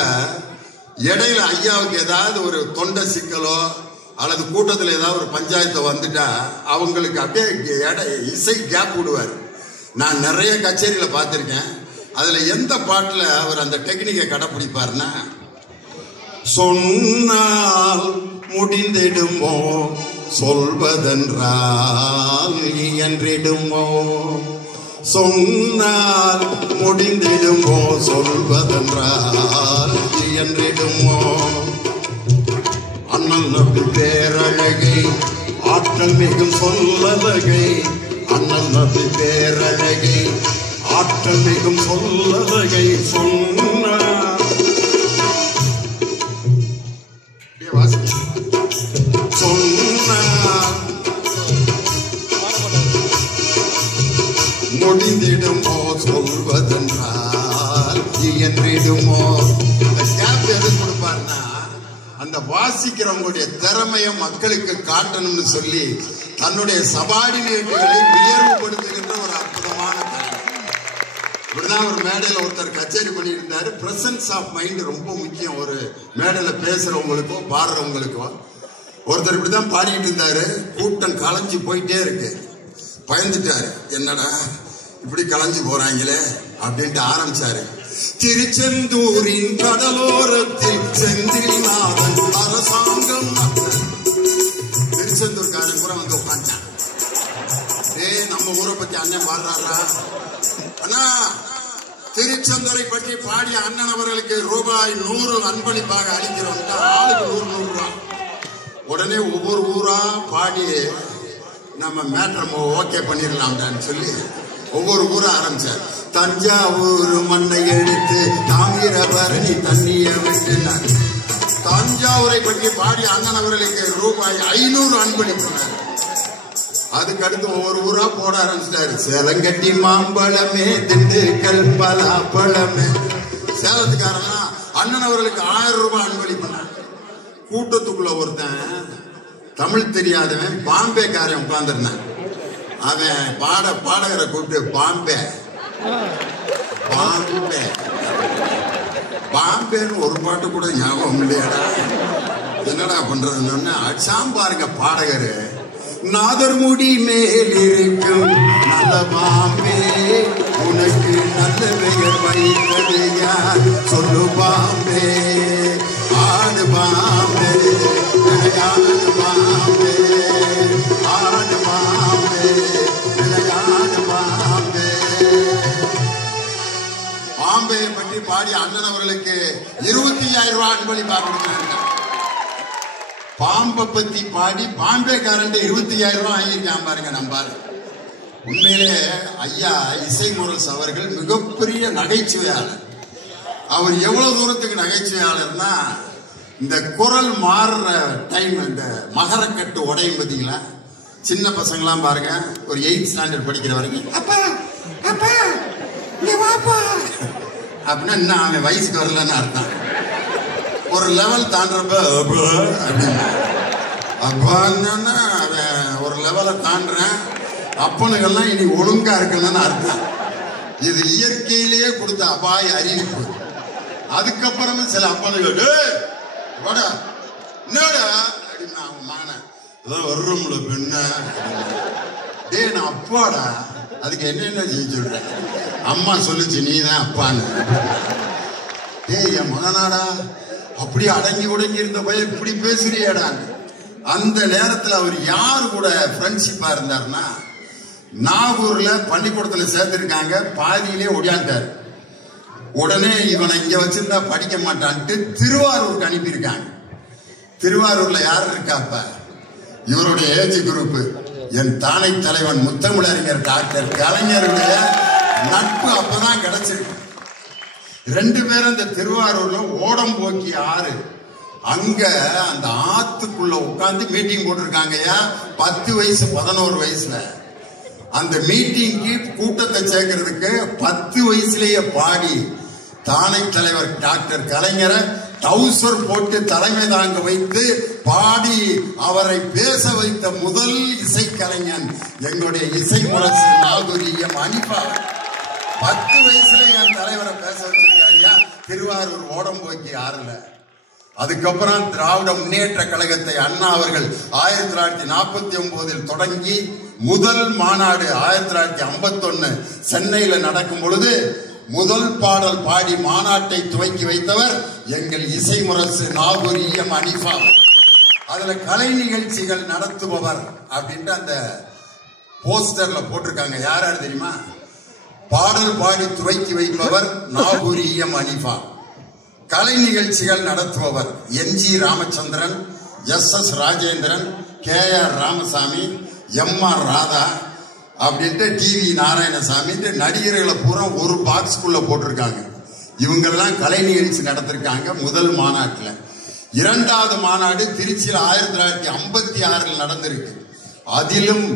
இடையில ஐயாவுக்கு ஏதாவது ஒரு தொண்டை சிக்கலோ அல்லது கூட்டத்தில் ஏதாவது ஒரு பஞ்சாயத்து வந்துட்டா அவங்களுக்கு அப்படியே இசை கேப் விடுவார். நான் நிறைய கச்சேரியில பார்த்திருக்கேன். அதுல எந்த பாட்டுல அவர் அந்த டெக்னிக்கை கடைப்பிடிப்பார்னா, சொன்னால் முடிந்திடுமோ சொல்வதென்றால் என்றிடுமோ, சொன்னால் முடிந்திடுமோ சொல்வதென்றால் என்றிடுமோ, அண்ணல் நபி பேரழகை ஆற்றல் மிகும் சொல்லலகை, அண்ணல் நபி பேரழகை ஆற்றல் மிகும் சொல்லலகை, சொன்னார் சொன்னார் முடிந்திடுமோ சொல்வதென்றால் என்றிடுமோ. இந்த கேப் எது கொடுப்பார்னா, அந்த வாசிக்கிறவங்களுடைய திறமையை மக்களுக்கு காட்டணும்னு சொல்லி தன்னுடைய சபார்டினேட்டுகளை உயர்வுபடுத்துகின்ற ஒரு அற்புதமான கலை. இப்படிதான் ஒரு மேடையில் ஒருத்தர் கச்சேரி பண்ணியிருந்தாரு. பிரசன்ஸ் ஆஃப் மைண்ட் ரொம்ப முக்கியம். ஒரு மேடையில் பேசுறவங்களுக்கோ பாடுறவங்களுக்கோ. ஒருத்தர் இப்படிதான் பாடிக்கிட்டு இருந்தாரு. கூட்டம் கலைஞ்சு போயிட்டே இருக்கு. பயந்துட்டாரு. என்னடா இப்படி கலைஞ்சு போறாங்களே அப்படின்ட்டு ஆரம்பிச்சாரு. திருச்செந்தூரின் கடலோரத்தில் செந்தில்நாதன் அரசாங்கம். திருச்செந்தூர்காரன் கூட வந்து உட்காந்துட்டான். நம்ம ஊரை பத்தி அண்ணன் பாடுறாரா? அண்ணா, திருச்செந்தூரை பற்றி பாடிய அண்ணன் அவர்களுக்கு ரூபாய் 100 அன்பளிப்பாக அளிக்கிறோம். ஆளுக்கு 100 ரூபாய். உடனே ஒவ்வொரு ஊரா பாடி நம்ம மேட்ரம் ஓகே பண்ணிடலாம்டான்னு சொல்லி ஒவ்வொரு ஊரா ஆரம்பிச்சார். தஞ்சாவூர் மண்ணை எடுத்து தாமிரபரணி தண்ணிய விட்டுனார். தஞ்சாவூரை பற்றி பாடிய அண்ணன் அவர்களுக்கு ரூபாய் 500 அன்பளிப்புனார். அதுக்கு அடுத்து ஒவ்வொரு ஊரா போட ஆரம்பிச்சிட்டாரு. சேலங்கட்டி மாம்பழமே, திண்டுக்கல் பலாப்பழமே. சேலத்துக்காரனா அண்ணன் அவர்களுக்கு 1000 ரூபாய் அன்பளிப்புனார். கூட்டத்துக்குள்ள ஒருத்தன் தமிழ் தெரியாதவன் பாம்பேக்காரன் உட்கார்ந்துருந்தான். அவன் பாடகரை கூப்பிட்டு பாம்பே பாம்பே பாம்பேன்னு ஒரு பாட்டு கூட ஞாபகம் இல்லையாடா, என்னடா பண்றதுன்னு அடிச்சாம் பாருங்க பாடகரு. நாதர்முடி மேல் இருக்கும் நல்ல பாம்பே, உனக்கு நல்ல பெயர் வைத்தது யார் சொல்லு பாம்பே. ஆடு பாம்பே, விளையாடு பாம்பே, ஆடு பாம்பே, விளையாடு பாம்பே. பாம்பையை பற்றி பாடிய அண்ணன் அவர்களுக்கு 25,000 ரூபாய் அன்பளிப்பாக கொடுக்கிறாங்க. பாம்பை பத்தி பாடி பாம்பேக்காரன் 25,000 ரூபாய் வாங்கியிருக்கான் பாருங்க. நம்பாரு உண்மையிலே ஐயா இசை முரசு அவர்கள் மிகப்பெரிய நகைச்சுவையாளர். அவர் எவ்வளவு தூரத்துக்கு நகைச்சுவையாளர்னா, இந்த குரல் மாறுற டைம், இந்த மகரக்கட்டு உடையும் பார்த்தீங்களா, சின்ன பசங்களாம் பாருங்க, ஒரு 8th ஸ்டாண்டர்ட் படிக்கிற வரைக்கும் அப்பா அப்பா வாப்பா அப்படின்னா இன்னும் அவன் வயசுக்கு வரலன்னு அர்த்தம். ஒரு லெவல் தாண்டப்ப அப்படின்னா அப்பான்னா ஒரு லெவலை தாண்டுறேன், அப்பனுக்கெல்லாம் இனி ஒழுங்கா இருக்கணும்னு அர்த்தம். இது இயற்கையிலேயே கொடுத்த அபாய அறிவிப்பு. அதுக்கப்புறமும் சில அப்பனுகள் வாடா என்னடா அப்படின்னா அவன் மகனை அதான் வர்றோம்ல பெண்ண டே நான் அப்பாடா, அதுக்கு என்னென்ன செய்ய சொல்றேன், அம்மா சொல்லுச்சு நீ தான் அப்பான்னு. டேய் என் மகனாடா, அப்படி அடங்கி உடங்கி இருந்த பையன் இப்படி பேசுறியாடான்னு. அந்த நேரத்தில் அவர் யாரு கூட ஃப்ரெண்ட்ஷிப்பா இருந்தாருன்னா, நாகூர்ல பள்ளிக்கூடத்துல சேர்த்திருக்காங்க, பாதியிலே ஒடியாண்டார். உடனே இவனை இங்க வச்சிருந்தா படிக்க மாட்டான்ட்டு திருவாரூருக்கு அனுப்பியிருக்காங்க. திருவாரூர்ல யாரு இருக்காப்ப, இவருடைய ஏஜ் குரூப் என் தானை தலைவன் முத்தமிழறிஞர் டாக்டர் கலைஞருடைய நட்பு அப்பதான் கிடைச்சிருக்கு. 2 பேரும் இந்த திருவாரூர்ல ஓடம்போக்கி ஆறு, அங்க அந்த ஆத்துக்குள்ள உட்கார்ந்து மீட்டிங் போட்டிருக்காங்கயா. 10 வயசு 11 வயசுல அந்த மீட்டிங்க்கு கூட்டத்தை சேர்க்கறதுக்கு 10 வயசுலயே பாடி தானை தலைவர் டாக்டர் கலைஞரை டவுசர் போட்டு தலைமை தாங்க வைத்து பாடி அவரை பேச வைத்த முதல் இசைக்கலைஞன் எங்களுடைய இசை முரசு நாகூரியம் அனிபா. 10 வயசுல என் தலைவரை பேச வச்சிருக்காரியா திருவாரூர் ஓடம்போக்கி ஆறுல. அதுக்கப்புறம் திராவிட முன்னேற்ற கழகத்தை அண்ணா அவர்கள் 1949 தொடங்கி முதல் மாநாடு 1951 சென்னையில நடக்கும் பொழுது முதல் பாடல் பாடி மாநாட்டை துவக்கி வைத்தவர் எங்கள் இசை முரசு நாகூரியம் அனிபா. அதுல கலை நிகழ்ச்சிகள் நடத்துபவர் அப்படின்ட்டு அந்த போஸ்டர்ல போட்டிருக்காங்க. யார் யார் தெரியுமா? பாடல் பாடி துவக்கி வைப்பவர் நாகூரியம் அனிபா. கலை நிகழ்ச்சிகள் நடத்துபவர் NG Ramachandran, SS Rajendran, KR Ramasamy, MR Radha அப்படின்ட்டு TV நாராயணசாமி. நடிகர்களை பூரா ஒரு பாக்ஸ்குள்ள போட்டிருக்காங்க. இவங்கெல்லாம் கலை நிகழ்ச்சி நடத்திருக்காங்க முதல் மாநாட்டில். 2வது மாநாடு திருச்சியில் 1956 நடந்திருக்கு. அதிலும்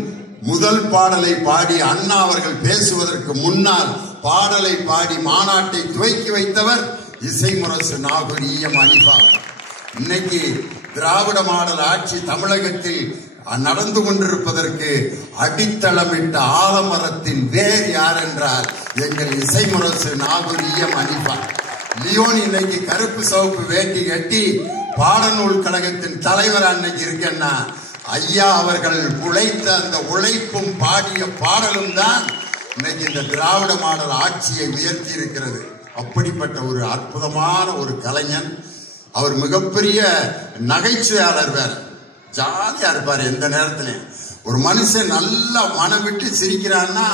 முதல் பாடலை பாடி அண்ணா அவர்கள் பேசுவதற்கு முன்னால் பாடலை பாடி மாநாட்டை துவக்கி வைத்தவர் இசை முரசு நாகூரியம் அனிபா. இன்னைக்கு திராவிட மாடல் ஆட்சி தமிழகத்தில் நடந்து கொண்டிருப்பதற்கு அடித்தளமிட்ட ஆலமரத்தின் வேர் யார் என்றால் எங்கள் இசை முரசு நாகூரியம் அனிபா. லியோன் இன்னைக்கு கருப்பு சிவப்பு வேட்டி கட்டி பாடநூல் கழகத்தின் தலைவர் அன்னைக்கு இருக்கன்னா ஐயா அவர்கள் உழைத்த அந்த உழைப்பும் பாடிய பாடலும் தான் இன்னைக்கு இந்த திராவிட மாடல் ஆட்சியை உயர்த்தி இருக்கிறது. அப்படிப்பட்ட ஒரு அற்புதமான ஒரு கலைஞன். அவர் மிகப்பெரிய நகைச்சுவையாளர். வேற ஜாலியா இருப்பார் எந்த நேரத்திலையும். ஒரு மனுஷன் நல்லா மனம் விட்டு சிரிக்கிறான்னா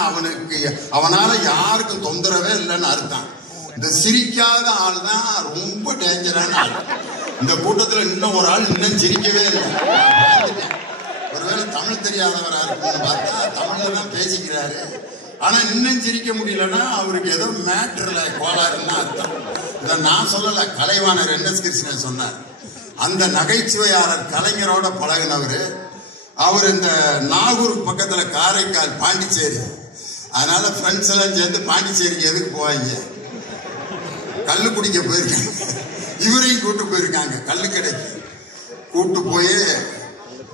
அவனால யாருக்கும் தொந்தரவே இல்லைன்னு அர்த்தம். இந்த சிரிக்காத ஆள் தான் ரொம்ப டேஞ்சரான ஆள். இந்த கூட்டத்தில் இன்னும் ஒரு ஆள் இன்னும் சிரிக்கவே இல்லை. ஒருவேளை தமிழ் தெரியாதவரா இருக்குன்னு பார்த்தா தமிழ்ல தான் பேசிக்கிறாரு. ஆனா இன்னும் சிரிக்க முடியலன்னா அவருக்கு ஏதோ மேட்டர்ல கோளாறுன்னு அர்த்தம். இதை நான் சொல்லல, கலைவாணர் என்.எஸ். கிருஷ்ணன் சொன்னார். அந்த நகைச்சுவையாளர் கலைஞரோட பழகினவர். அவர் இந்த நாகூர் பக்கத்துல காரைக்கால் பாண்டிச்சேரி. அதனால ஃப்ரெண்ட்ஸ் எல்லாம் சேர்ந்து பாண்டிச்சேரிக்கு எதுக்கு போவாங்க, கல்லு குடிக்க போயிருக்காங்க. இவரையும் கூட்டு போயிருக்காங்க கல்லு கடைக்கு. கூட்டு போய்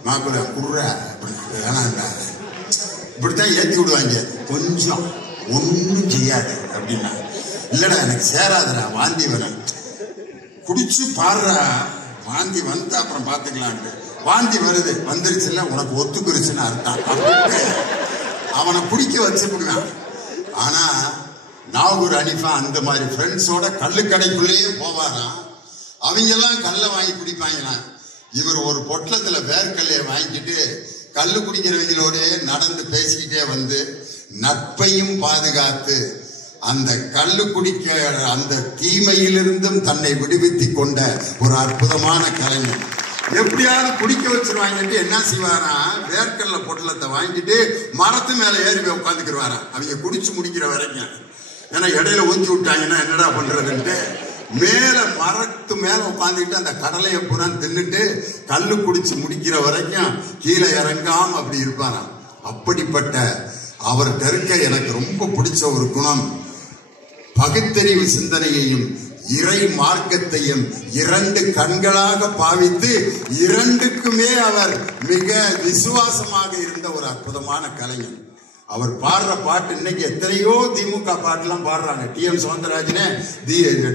மாப்பிள்ள குடுற வேணாண்டா, இப்படித்தான் ஏற்றி விடுவாங்க. கொஞ்சம் ஒன்றும் செய்யாது அப்படின்னா, இல்லடா எனக்கு சேராதரா, வாந்தி வரேன், குடிச்சு பாடுறா, வாந்தி வந்தா அப்புறம் பார்த்துக்கலான்ட்டு. வாந்தி வருது, வந்துருச்சுல உனக்கு ஒத்துக்குருச்சுன்னு அர்த்தம். அவனை குடிக்க வச்சுடுவான். ஆனா நாகூர் அனிஃபா அந்த மாதிரி ஃப்ரெண்ட்ஸோட கல்லு கடைக்குள்ளேயே போவாராம். அவங்க எல்லாம் கல்லை வாங்கி குடிப்பாங்களாம். இவர் ஒரு பொட்டலத்துல வேர்க்கல்லையை வாங்கிட்டு கல்லு குடிக்கிறவங்களோட நடந்து பேசிக்கிட்டே வந்து நட்பையும் பாதுகாத்து அந்த கல்லு குடிக்க அந்த தீமையிலிருந்தும் தன்னை விடுவித்துக் கொண்ட ஒரு அற்புதமான கலைஞர். எப்படியாவது குடிக்க வச்சிருவாங்கட்டு என்ன செய்வாரா, வேர்க்கல்ல பொட்டலத்தை வாங்கிட்டு மரத்து மேல ஏறி போய் உட்காந்துக்கிடுவாராம். அவங்க குடிச்சு முடிக்கிற வரைக்கும். ஏன்னா இடையில ஊற்றி விட்டாங்கன்னா என்னடா பண்றதுன்ட்டு மேல மரத்து மேல உட்காந்துக்கிட்டு அந்த கடலையை பூரா தின்னுட்டு கல்லு குடிச்சு முடிக்கிற வரைக்கும் கீழே இறங்காம அப்படி இருப்பாராம். அப்படிப்பட்ட அவர் இருக்க எனக்கு ரொம்ப பிடிச்ச ஒரு குணம், பகுத்தறிவு சிந்தனையையும் இறை மார்க்கத்தையும் இரண்டு கண்களாக பாவித்து இரண்டுக்குமே அவர் மிக விசுவாசமாக இருந்த ஒரு அற்புதமான கலைஞர். அவர் பாடுற பாட்டு இன்னைக்கு எத்தனையோ திமுக பாட்டுலாம் பாடுறாங்க. டி.எம். சௌந்தரராஜனே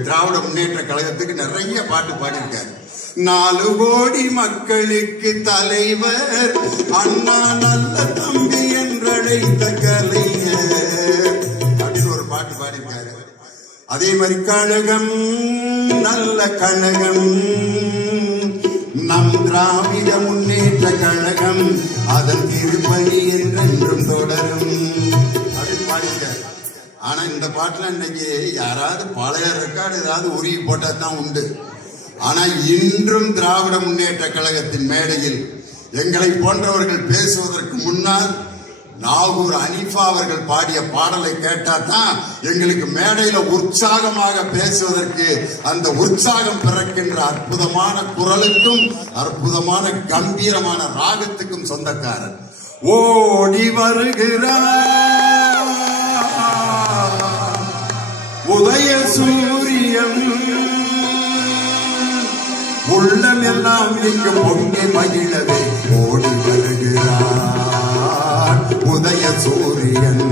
திராவிட முன்னேற்ற கழகத்துக்கு நிறைய பாட்டு பாடியிருக்காரு. 4 கோடி மக்களுக்கு தலைவர் அண்ணா நல்ல தம்பி என்றழைத்த கலைஞர் அப்படின்னு ஒரு பாட்டு பாடியிருக்காரு. அதே மாதிரி கழகம் நல்ல கழகம் நம் திராவிட முன்னேற்ற கழகம் அதன் திருப்பணி என்றென்றும் தொடரும் அப்படின்னு பாடியிருக்காரு. ஆனா இந்த பாட்டுல இன்னைக்கு யாராவது பழைய ரெக்கார்டு ஏதாவது உருவி போட்டா தான் உண்டு. ஆனா இன்றும் திராவிட முன்னேற்ற கழகத்தின் மேடையில் எங்களை போன்றவர்கள் பேசுவதற்கு முன்னால் நாகூர் அனிஃபா அவர்கள் பாடிய பாடலை கேட்டா தான் எங்களுக்கு மேடையில உற்சாகமாக பேசுவதற்கு அந்த உற்சாகம் பிறக்கின்ற அற்புதமான குரலுக்கும் அற்புதமான கம்பீரமான ராகத்துக்கும் சொந்தக்காரர். ஓடி வருகிறார் உதய சூரியன், உள்ளம் எல்லாம் இங்கு பொங்கி மகிழவே ஓடி வருகிறார் உதய சூரியன்.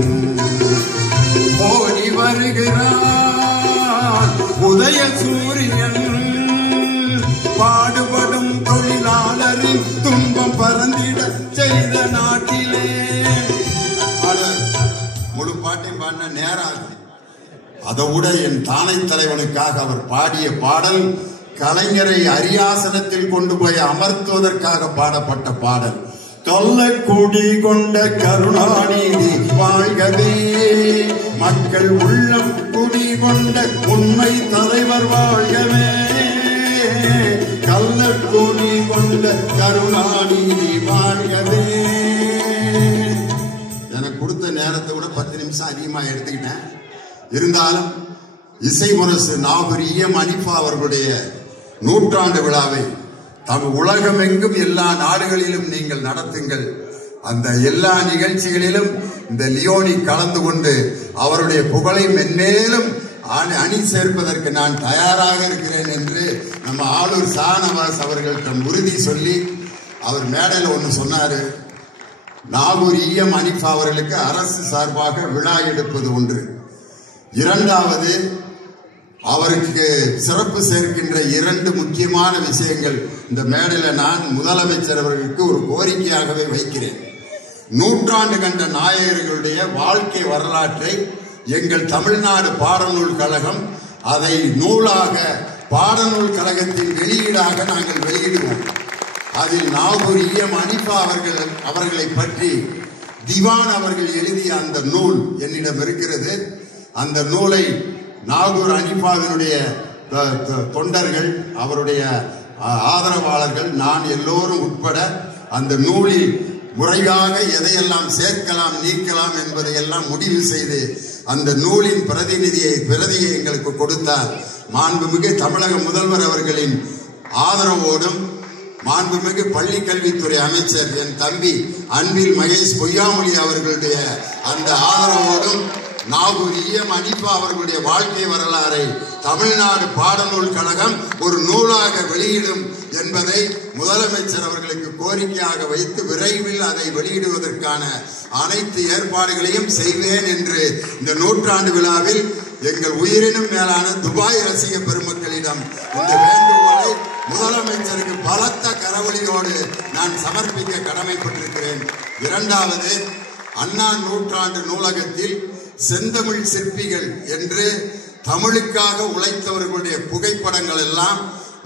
ஓடி வருகிறார் உதய சூரியன், பாடுபடும் தொழிலாளரின் துன்பம் பறந்திட செய்த நாட்டிலே. முழு பாட்டையும் பாடின நேரம் ஆகும். அதோட என் தானை தலைவனுக்காக அவர் பாடிய பாடல் கலைஞரை அரியாசனத்தில் கொண்டு போய் அமர்த்துவதற்காக பாடப்பட்ட பாடல். தொல்லை குடி கொண்ட கருணாநிதி வாழ்கவே, மக்கள் உள்ளம் குடி கொண்ட உண்மை தலைவர் வாழ்கவே, கள்ள குடி கொண்ட கருணாநிதி வாழ்கவே. எனக்கு கொடுத்த நேரத்தை விட 10 நிமிஷம் அதிகமா எடுத்துக்கிட்டேன். இருந்தாலும் இசை முரசு நாகூர் ஈயம் அனிஃபா அவர்களுடைய 100ஆண்டு விழாவை உலகமெங்கும் எல்லா நாடுகளிலும் நீங்கள் நடத்துங்கள். அந்த எல்லா நிகழ்ச்சிகளிலும் இந்த லியோனி கலந்து கொண்டு அவருடைய புகழை மென்மேலும் அணி சேர்ப்பதற்கு நான் தயாராக இருக்கிறேன் என்று நம்ம ஆளூர் ஷானவாஸ் அவர்கள் தன் உறுதி சொல்லி அவர் மேடையில் ஒன்று சொன்னாரு. நாகூர் ஈயம் அனிஃபா அவர்களுக்கு அரசு சார்பாக விழா எடுப்பது ஒன்று, இரண்டாவது அவருக்கு சிறப்பு சேர்க்கின்ற 2 முக்கியமான விஷயங்கள். இந்த மேடையில் நான் முதலமைச்சர் அவர்களுக்கு ஒரு கோரிக்கையாகவே வைக்கிறேன். நூற்றாண்டு கண்ட நாயகர்களுடைய வாழ்க்கை வரலாற்றை எங்கள் தமிழ்நாடு பாடநூல் கழகம் அதை நூலாக பாடநூல் கழகத்தின் வெளியீடாக நாங்கள் வெளியிடுவோம். அதில் நாகூர் இஎம் அனிஃபா அவர்களை பற்றி திவான் அவர்கள் எழுதிய அந்த நூல் என்னிடம் இருக்கிறது. அந்த நூலை நாகூர் அனிஃபாவினுடைய தொண்டர்கள், அவருடைய ஆதரவாளர்கள், நான் எல்லோரும் உட்பட அந்த நூலில் முறையாக எதையெல்லாம் சேர்க்கலாம் நீக்கலாம் என்பதையெல்லாம் முடிவு செய்து அந்த நூலின் பிரதியை எங்களுக்கு கொடுத்தார். மாண்புமிகு தமிழக முதல்வர் அவர்களின் ஆதரவோடும் மாண்புமிகு பள்ளி கல்வித்துறை அமைச்சர் என் தம்பி அன்பில் மகேஷ் பொய்யாமொழி அவர்களுடைய அந்த ஆதரவோடும் நாகூர் இஎம் அனிஃபா அவர்களுடைய வாழ்க்கை வரலாறை தமிழ்நாடு பாடநூல் கழகம் ஒரு நூலாக வெளியிடும் என்பதை முதலமைச்சர் அவர்களுக்கு கோரிக்கையாக வைத்து விரைவில் அதை வெளியிடுவதற்கான அனைத்து ஏற்பாடுகளையும் செய்வேன் என்று இந்த நூற்றாண்டு விழாவில் எங்கள் உயிரினும் மேலான துபாய் ரசிக பெருமக்களிடம் இந்த வேண்டுகோளை முதலமைச்சருக்கு பலத்த கரவொலியோடு நான் சமர்ப்பிக்க கடமைப்பட்டிருக்கிறேன். இரண்டாவது, அண்ணா நூற்றாண்டு நூலகத்தில் செந்தமிழ் சிற்பிகள் என்று தமிழுக்காக உழைத்தவர்களுடைய புகைப்படங்கள் எல்லாம்,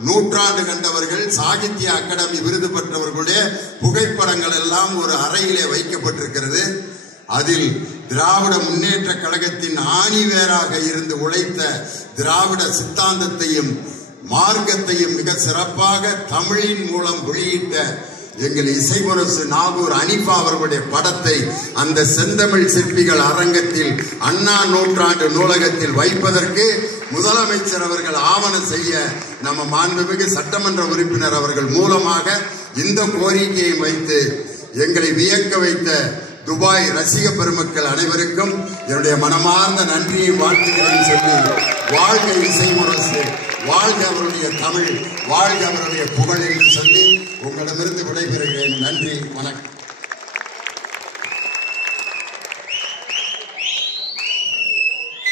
நூற்றாண்டு கண்டவர்கள், சாகித்ய அகாடமி விருது பெற்றவர்களுடைய புகைப்படங்கள் எல்லாம் ஒரு அறையிலே வைக்கப்பட்டிருக்கிறது. அதில் திராவிட முன்னேற்ற கழகத்தின் ஆணிவேராக இருந்து உழைத்த திராவிட சித்தாந்தத்தையும் மார்க்கத்தையும் மிக சிறப்பாக தமிழின் மூலம் வெளியிட்ட எங்கள் இசைமுரசு நாகூர் அனிஃபா அவர்களுடைய படத்தை அந்த செந்தமிழ் சிற்பிகள் அரங்கத்தில் அண்ணா நூற்றாண்டு நூலகத்தில் வைப்பதற்கு முதலமைச்சர் அவர்கள் ஆவணம் செய்ய நம்ம மாண்புமிகு சட்டமன்ற உறுப்பினர் அவர்கள் மூலமாக இந்த கோரிக்கையை வைத்து எங்களை வியக்க வைத்த துபாய் ரசிக பெருமக்கள் அனைவருக்கும் என்னுடைய மனமார்ந்த நன்றியை வாழ்த்துக்கிறேன் சொல்லி, வாழ்க இசைமுரசு, வாழ்க அவருடைய தமிழ், வாழ்க அவருடைய புகழ் என்று சொல்லி உங்களிடமிருந்து விடைபெறுகிறேன். நன்றி, வணக்கம்.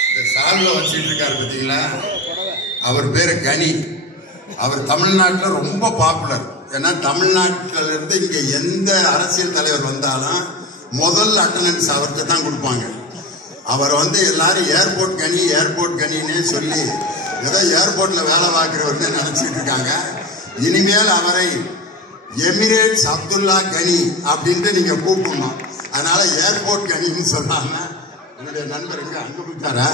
இந்த சால்வை வச்சுட்டு இருக்காரு பார்த்தீங்களா, அவர் பேரு கனி. அவர் தமிழ்நாட்டில் ரொம்ப பாப்புலர். ஏன்னா தமிழ்நாட்டில இருந்து இங்க எந்த அரசியல் தலைவர் வந்தாலும் முதல் அட்டண்டன்ஸ் அவருக்கு தான் கொடுப்பாங்க. அவர் எல்லாரும் ஏர்போர்ட் கனின்னே சொல்லி ஏதோ ஏர்போர்ட்ல வேலை பார்க்கிறவர்னு நினைச்சிட்டு இருக்காங்க. இனிமேல் அவரை எமிரேட்ஸ் அப்துல்லா கனி அப்படின்ட்டு நீங்க கூப்பிடணும். அதனால ஏர்போர்ட் கனின்னு சொன்னாங்க. என்னுடைய நண்பர் அங்க போயிட்டாரா,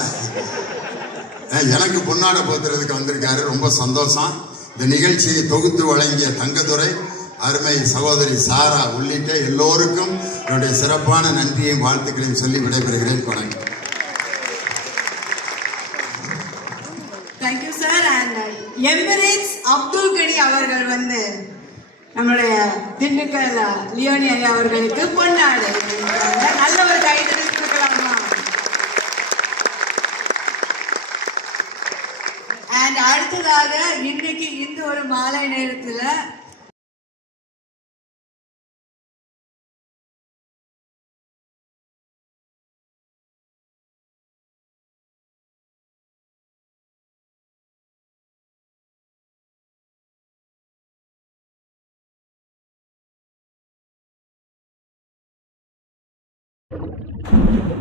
எனக்கு பொன்னாடை போத்துறதுக்கு வந்திருக்காரு. ரொம்ப சந்தோஷம். இந்த நிகழ்ச்சியை தொகுத்து வழங்கிய தங்கதுரை, அருமை சகோதரி சாரா உள்ளிட்ட எல்லோருக்கும் என்னுடைய சிறப்பான நன்றியையும் வாழ்த்துக்களையும் சொல்லி விடைபெறுகிறேன். வணக்கம். Thank you sir. And Emirates Abdul கனி அவர்கள் நம்மளுடைய திண்டுக்கல் லியோனி ஐயா அவர்களுக்கு பொன்னாடு. நல்ல ஒரு கைடன்ஸ் கொடுக்கலாமா? அண்ட் அடுத்ததாக இன்னைக்கு இந்த ஒரு மாலை நேரத்துல Thank you.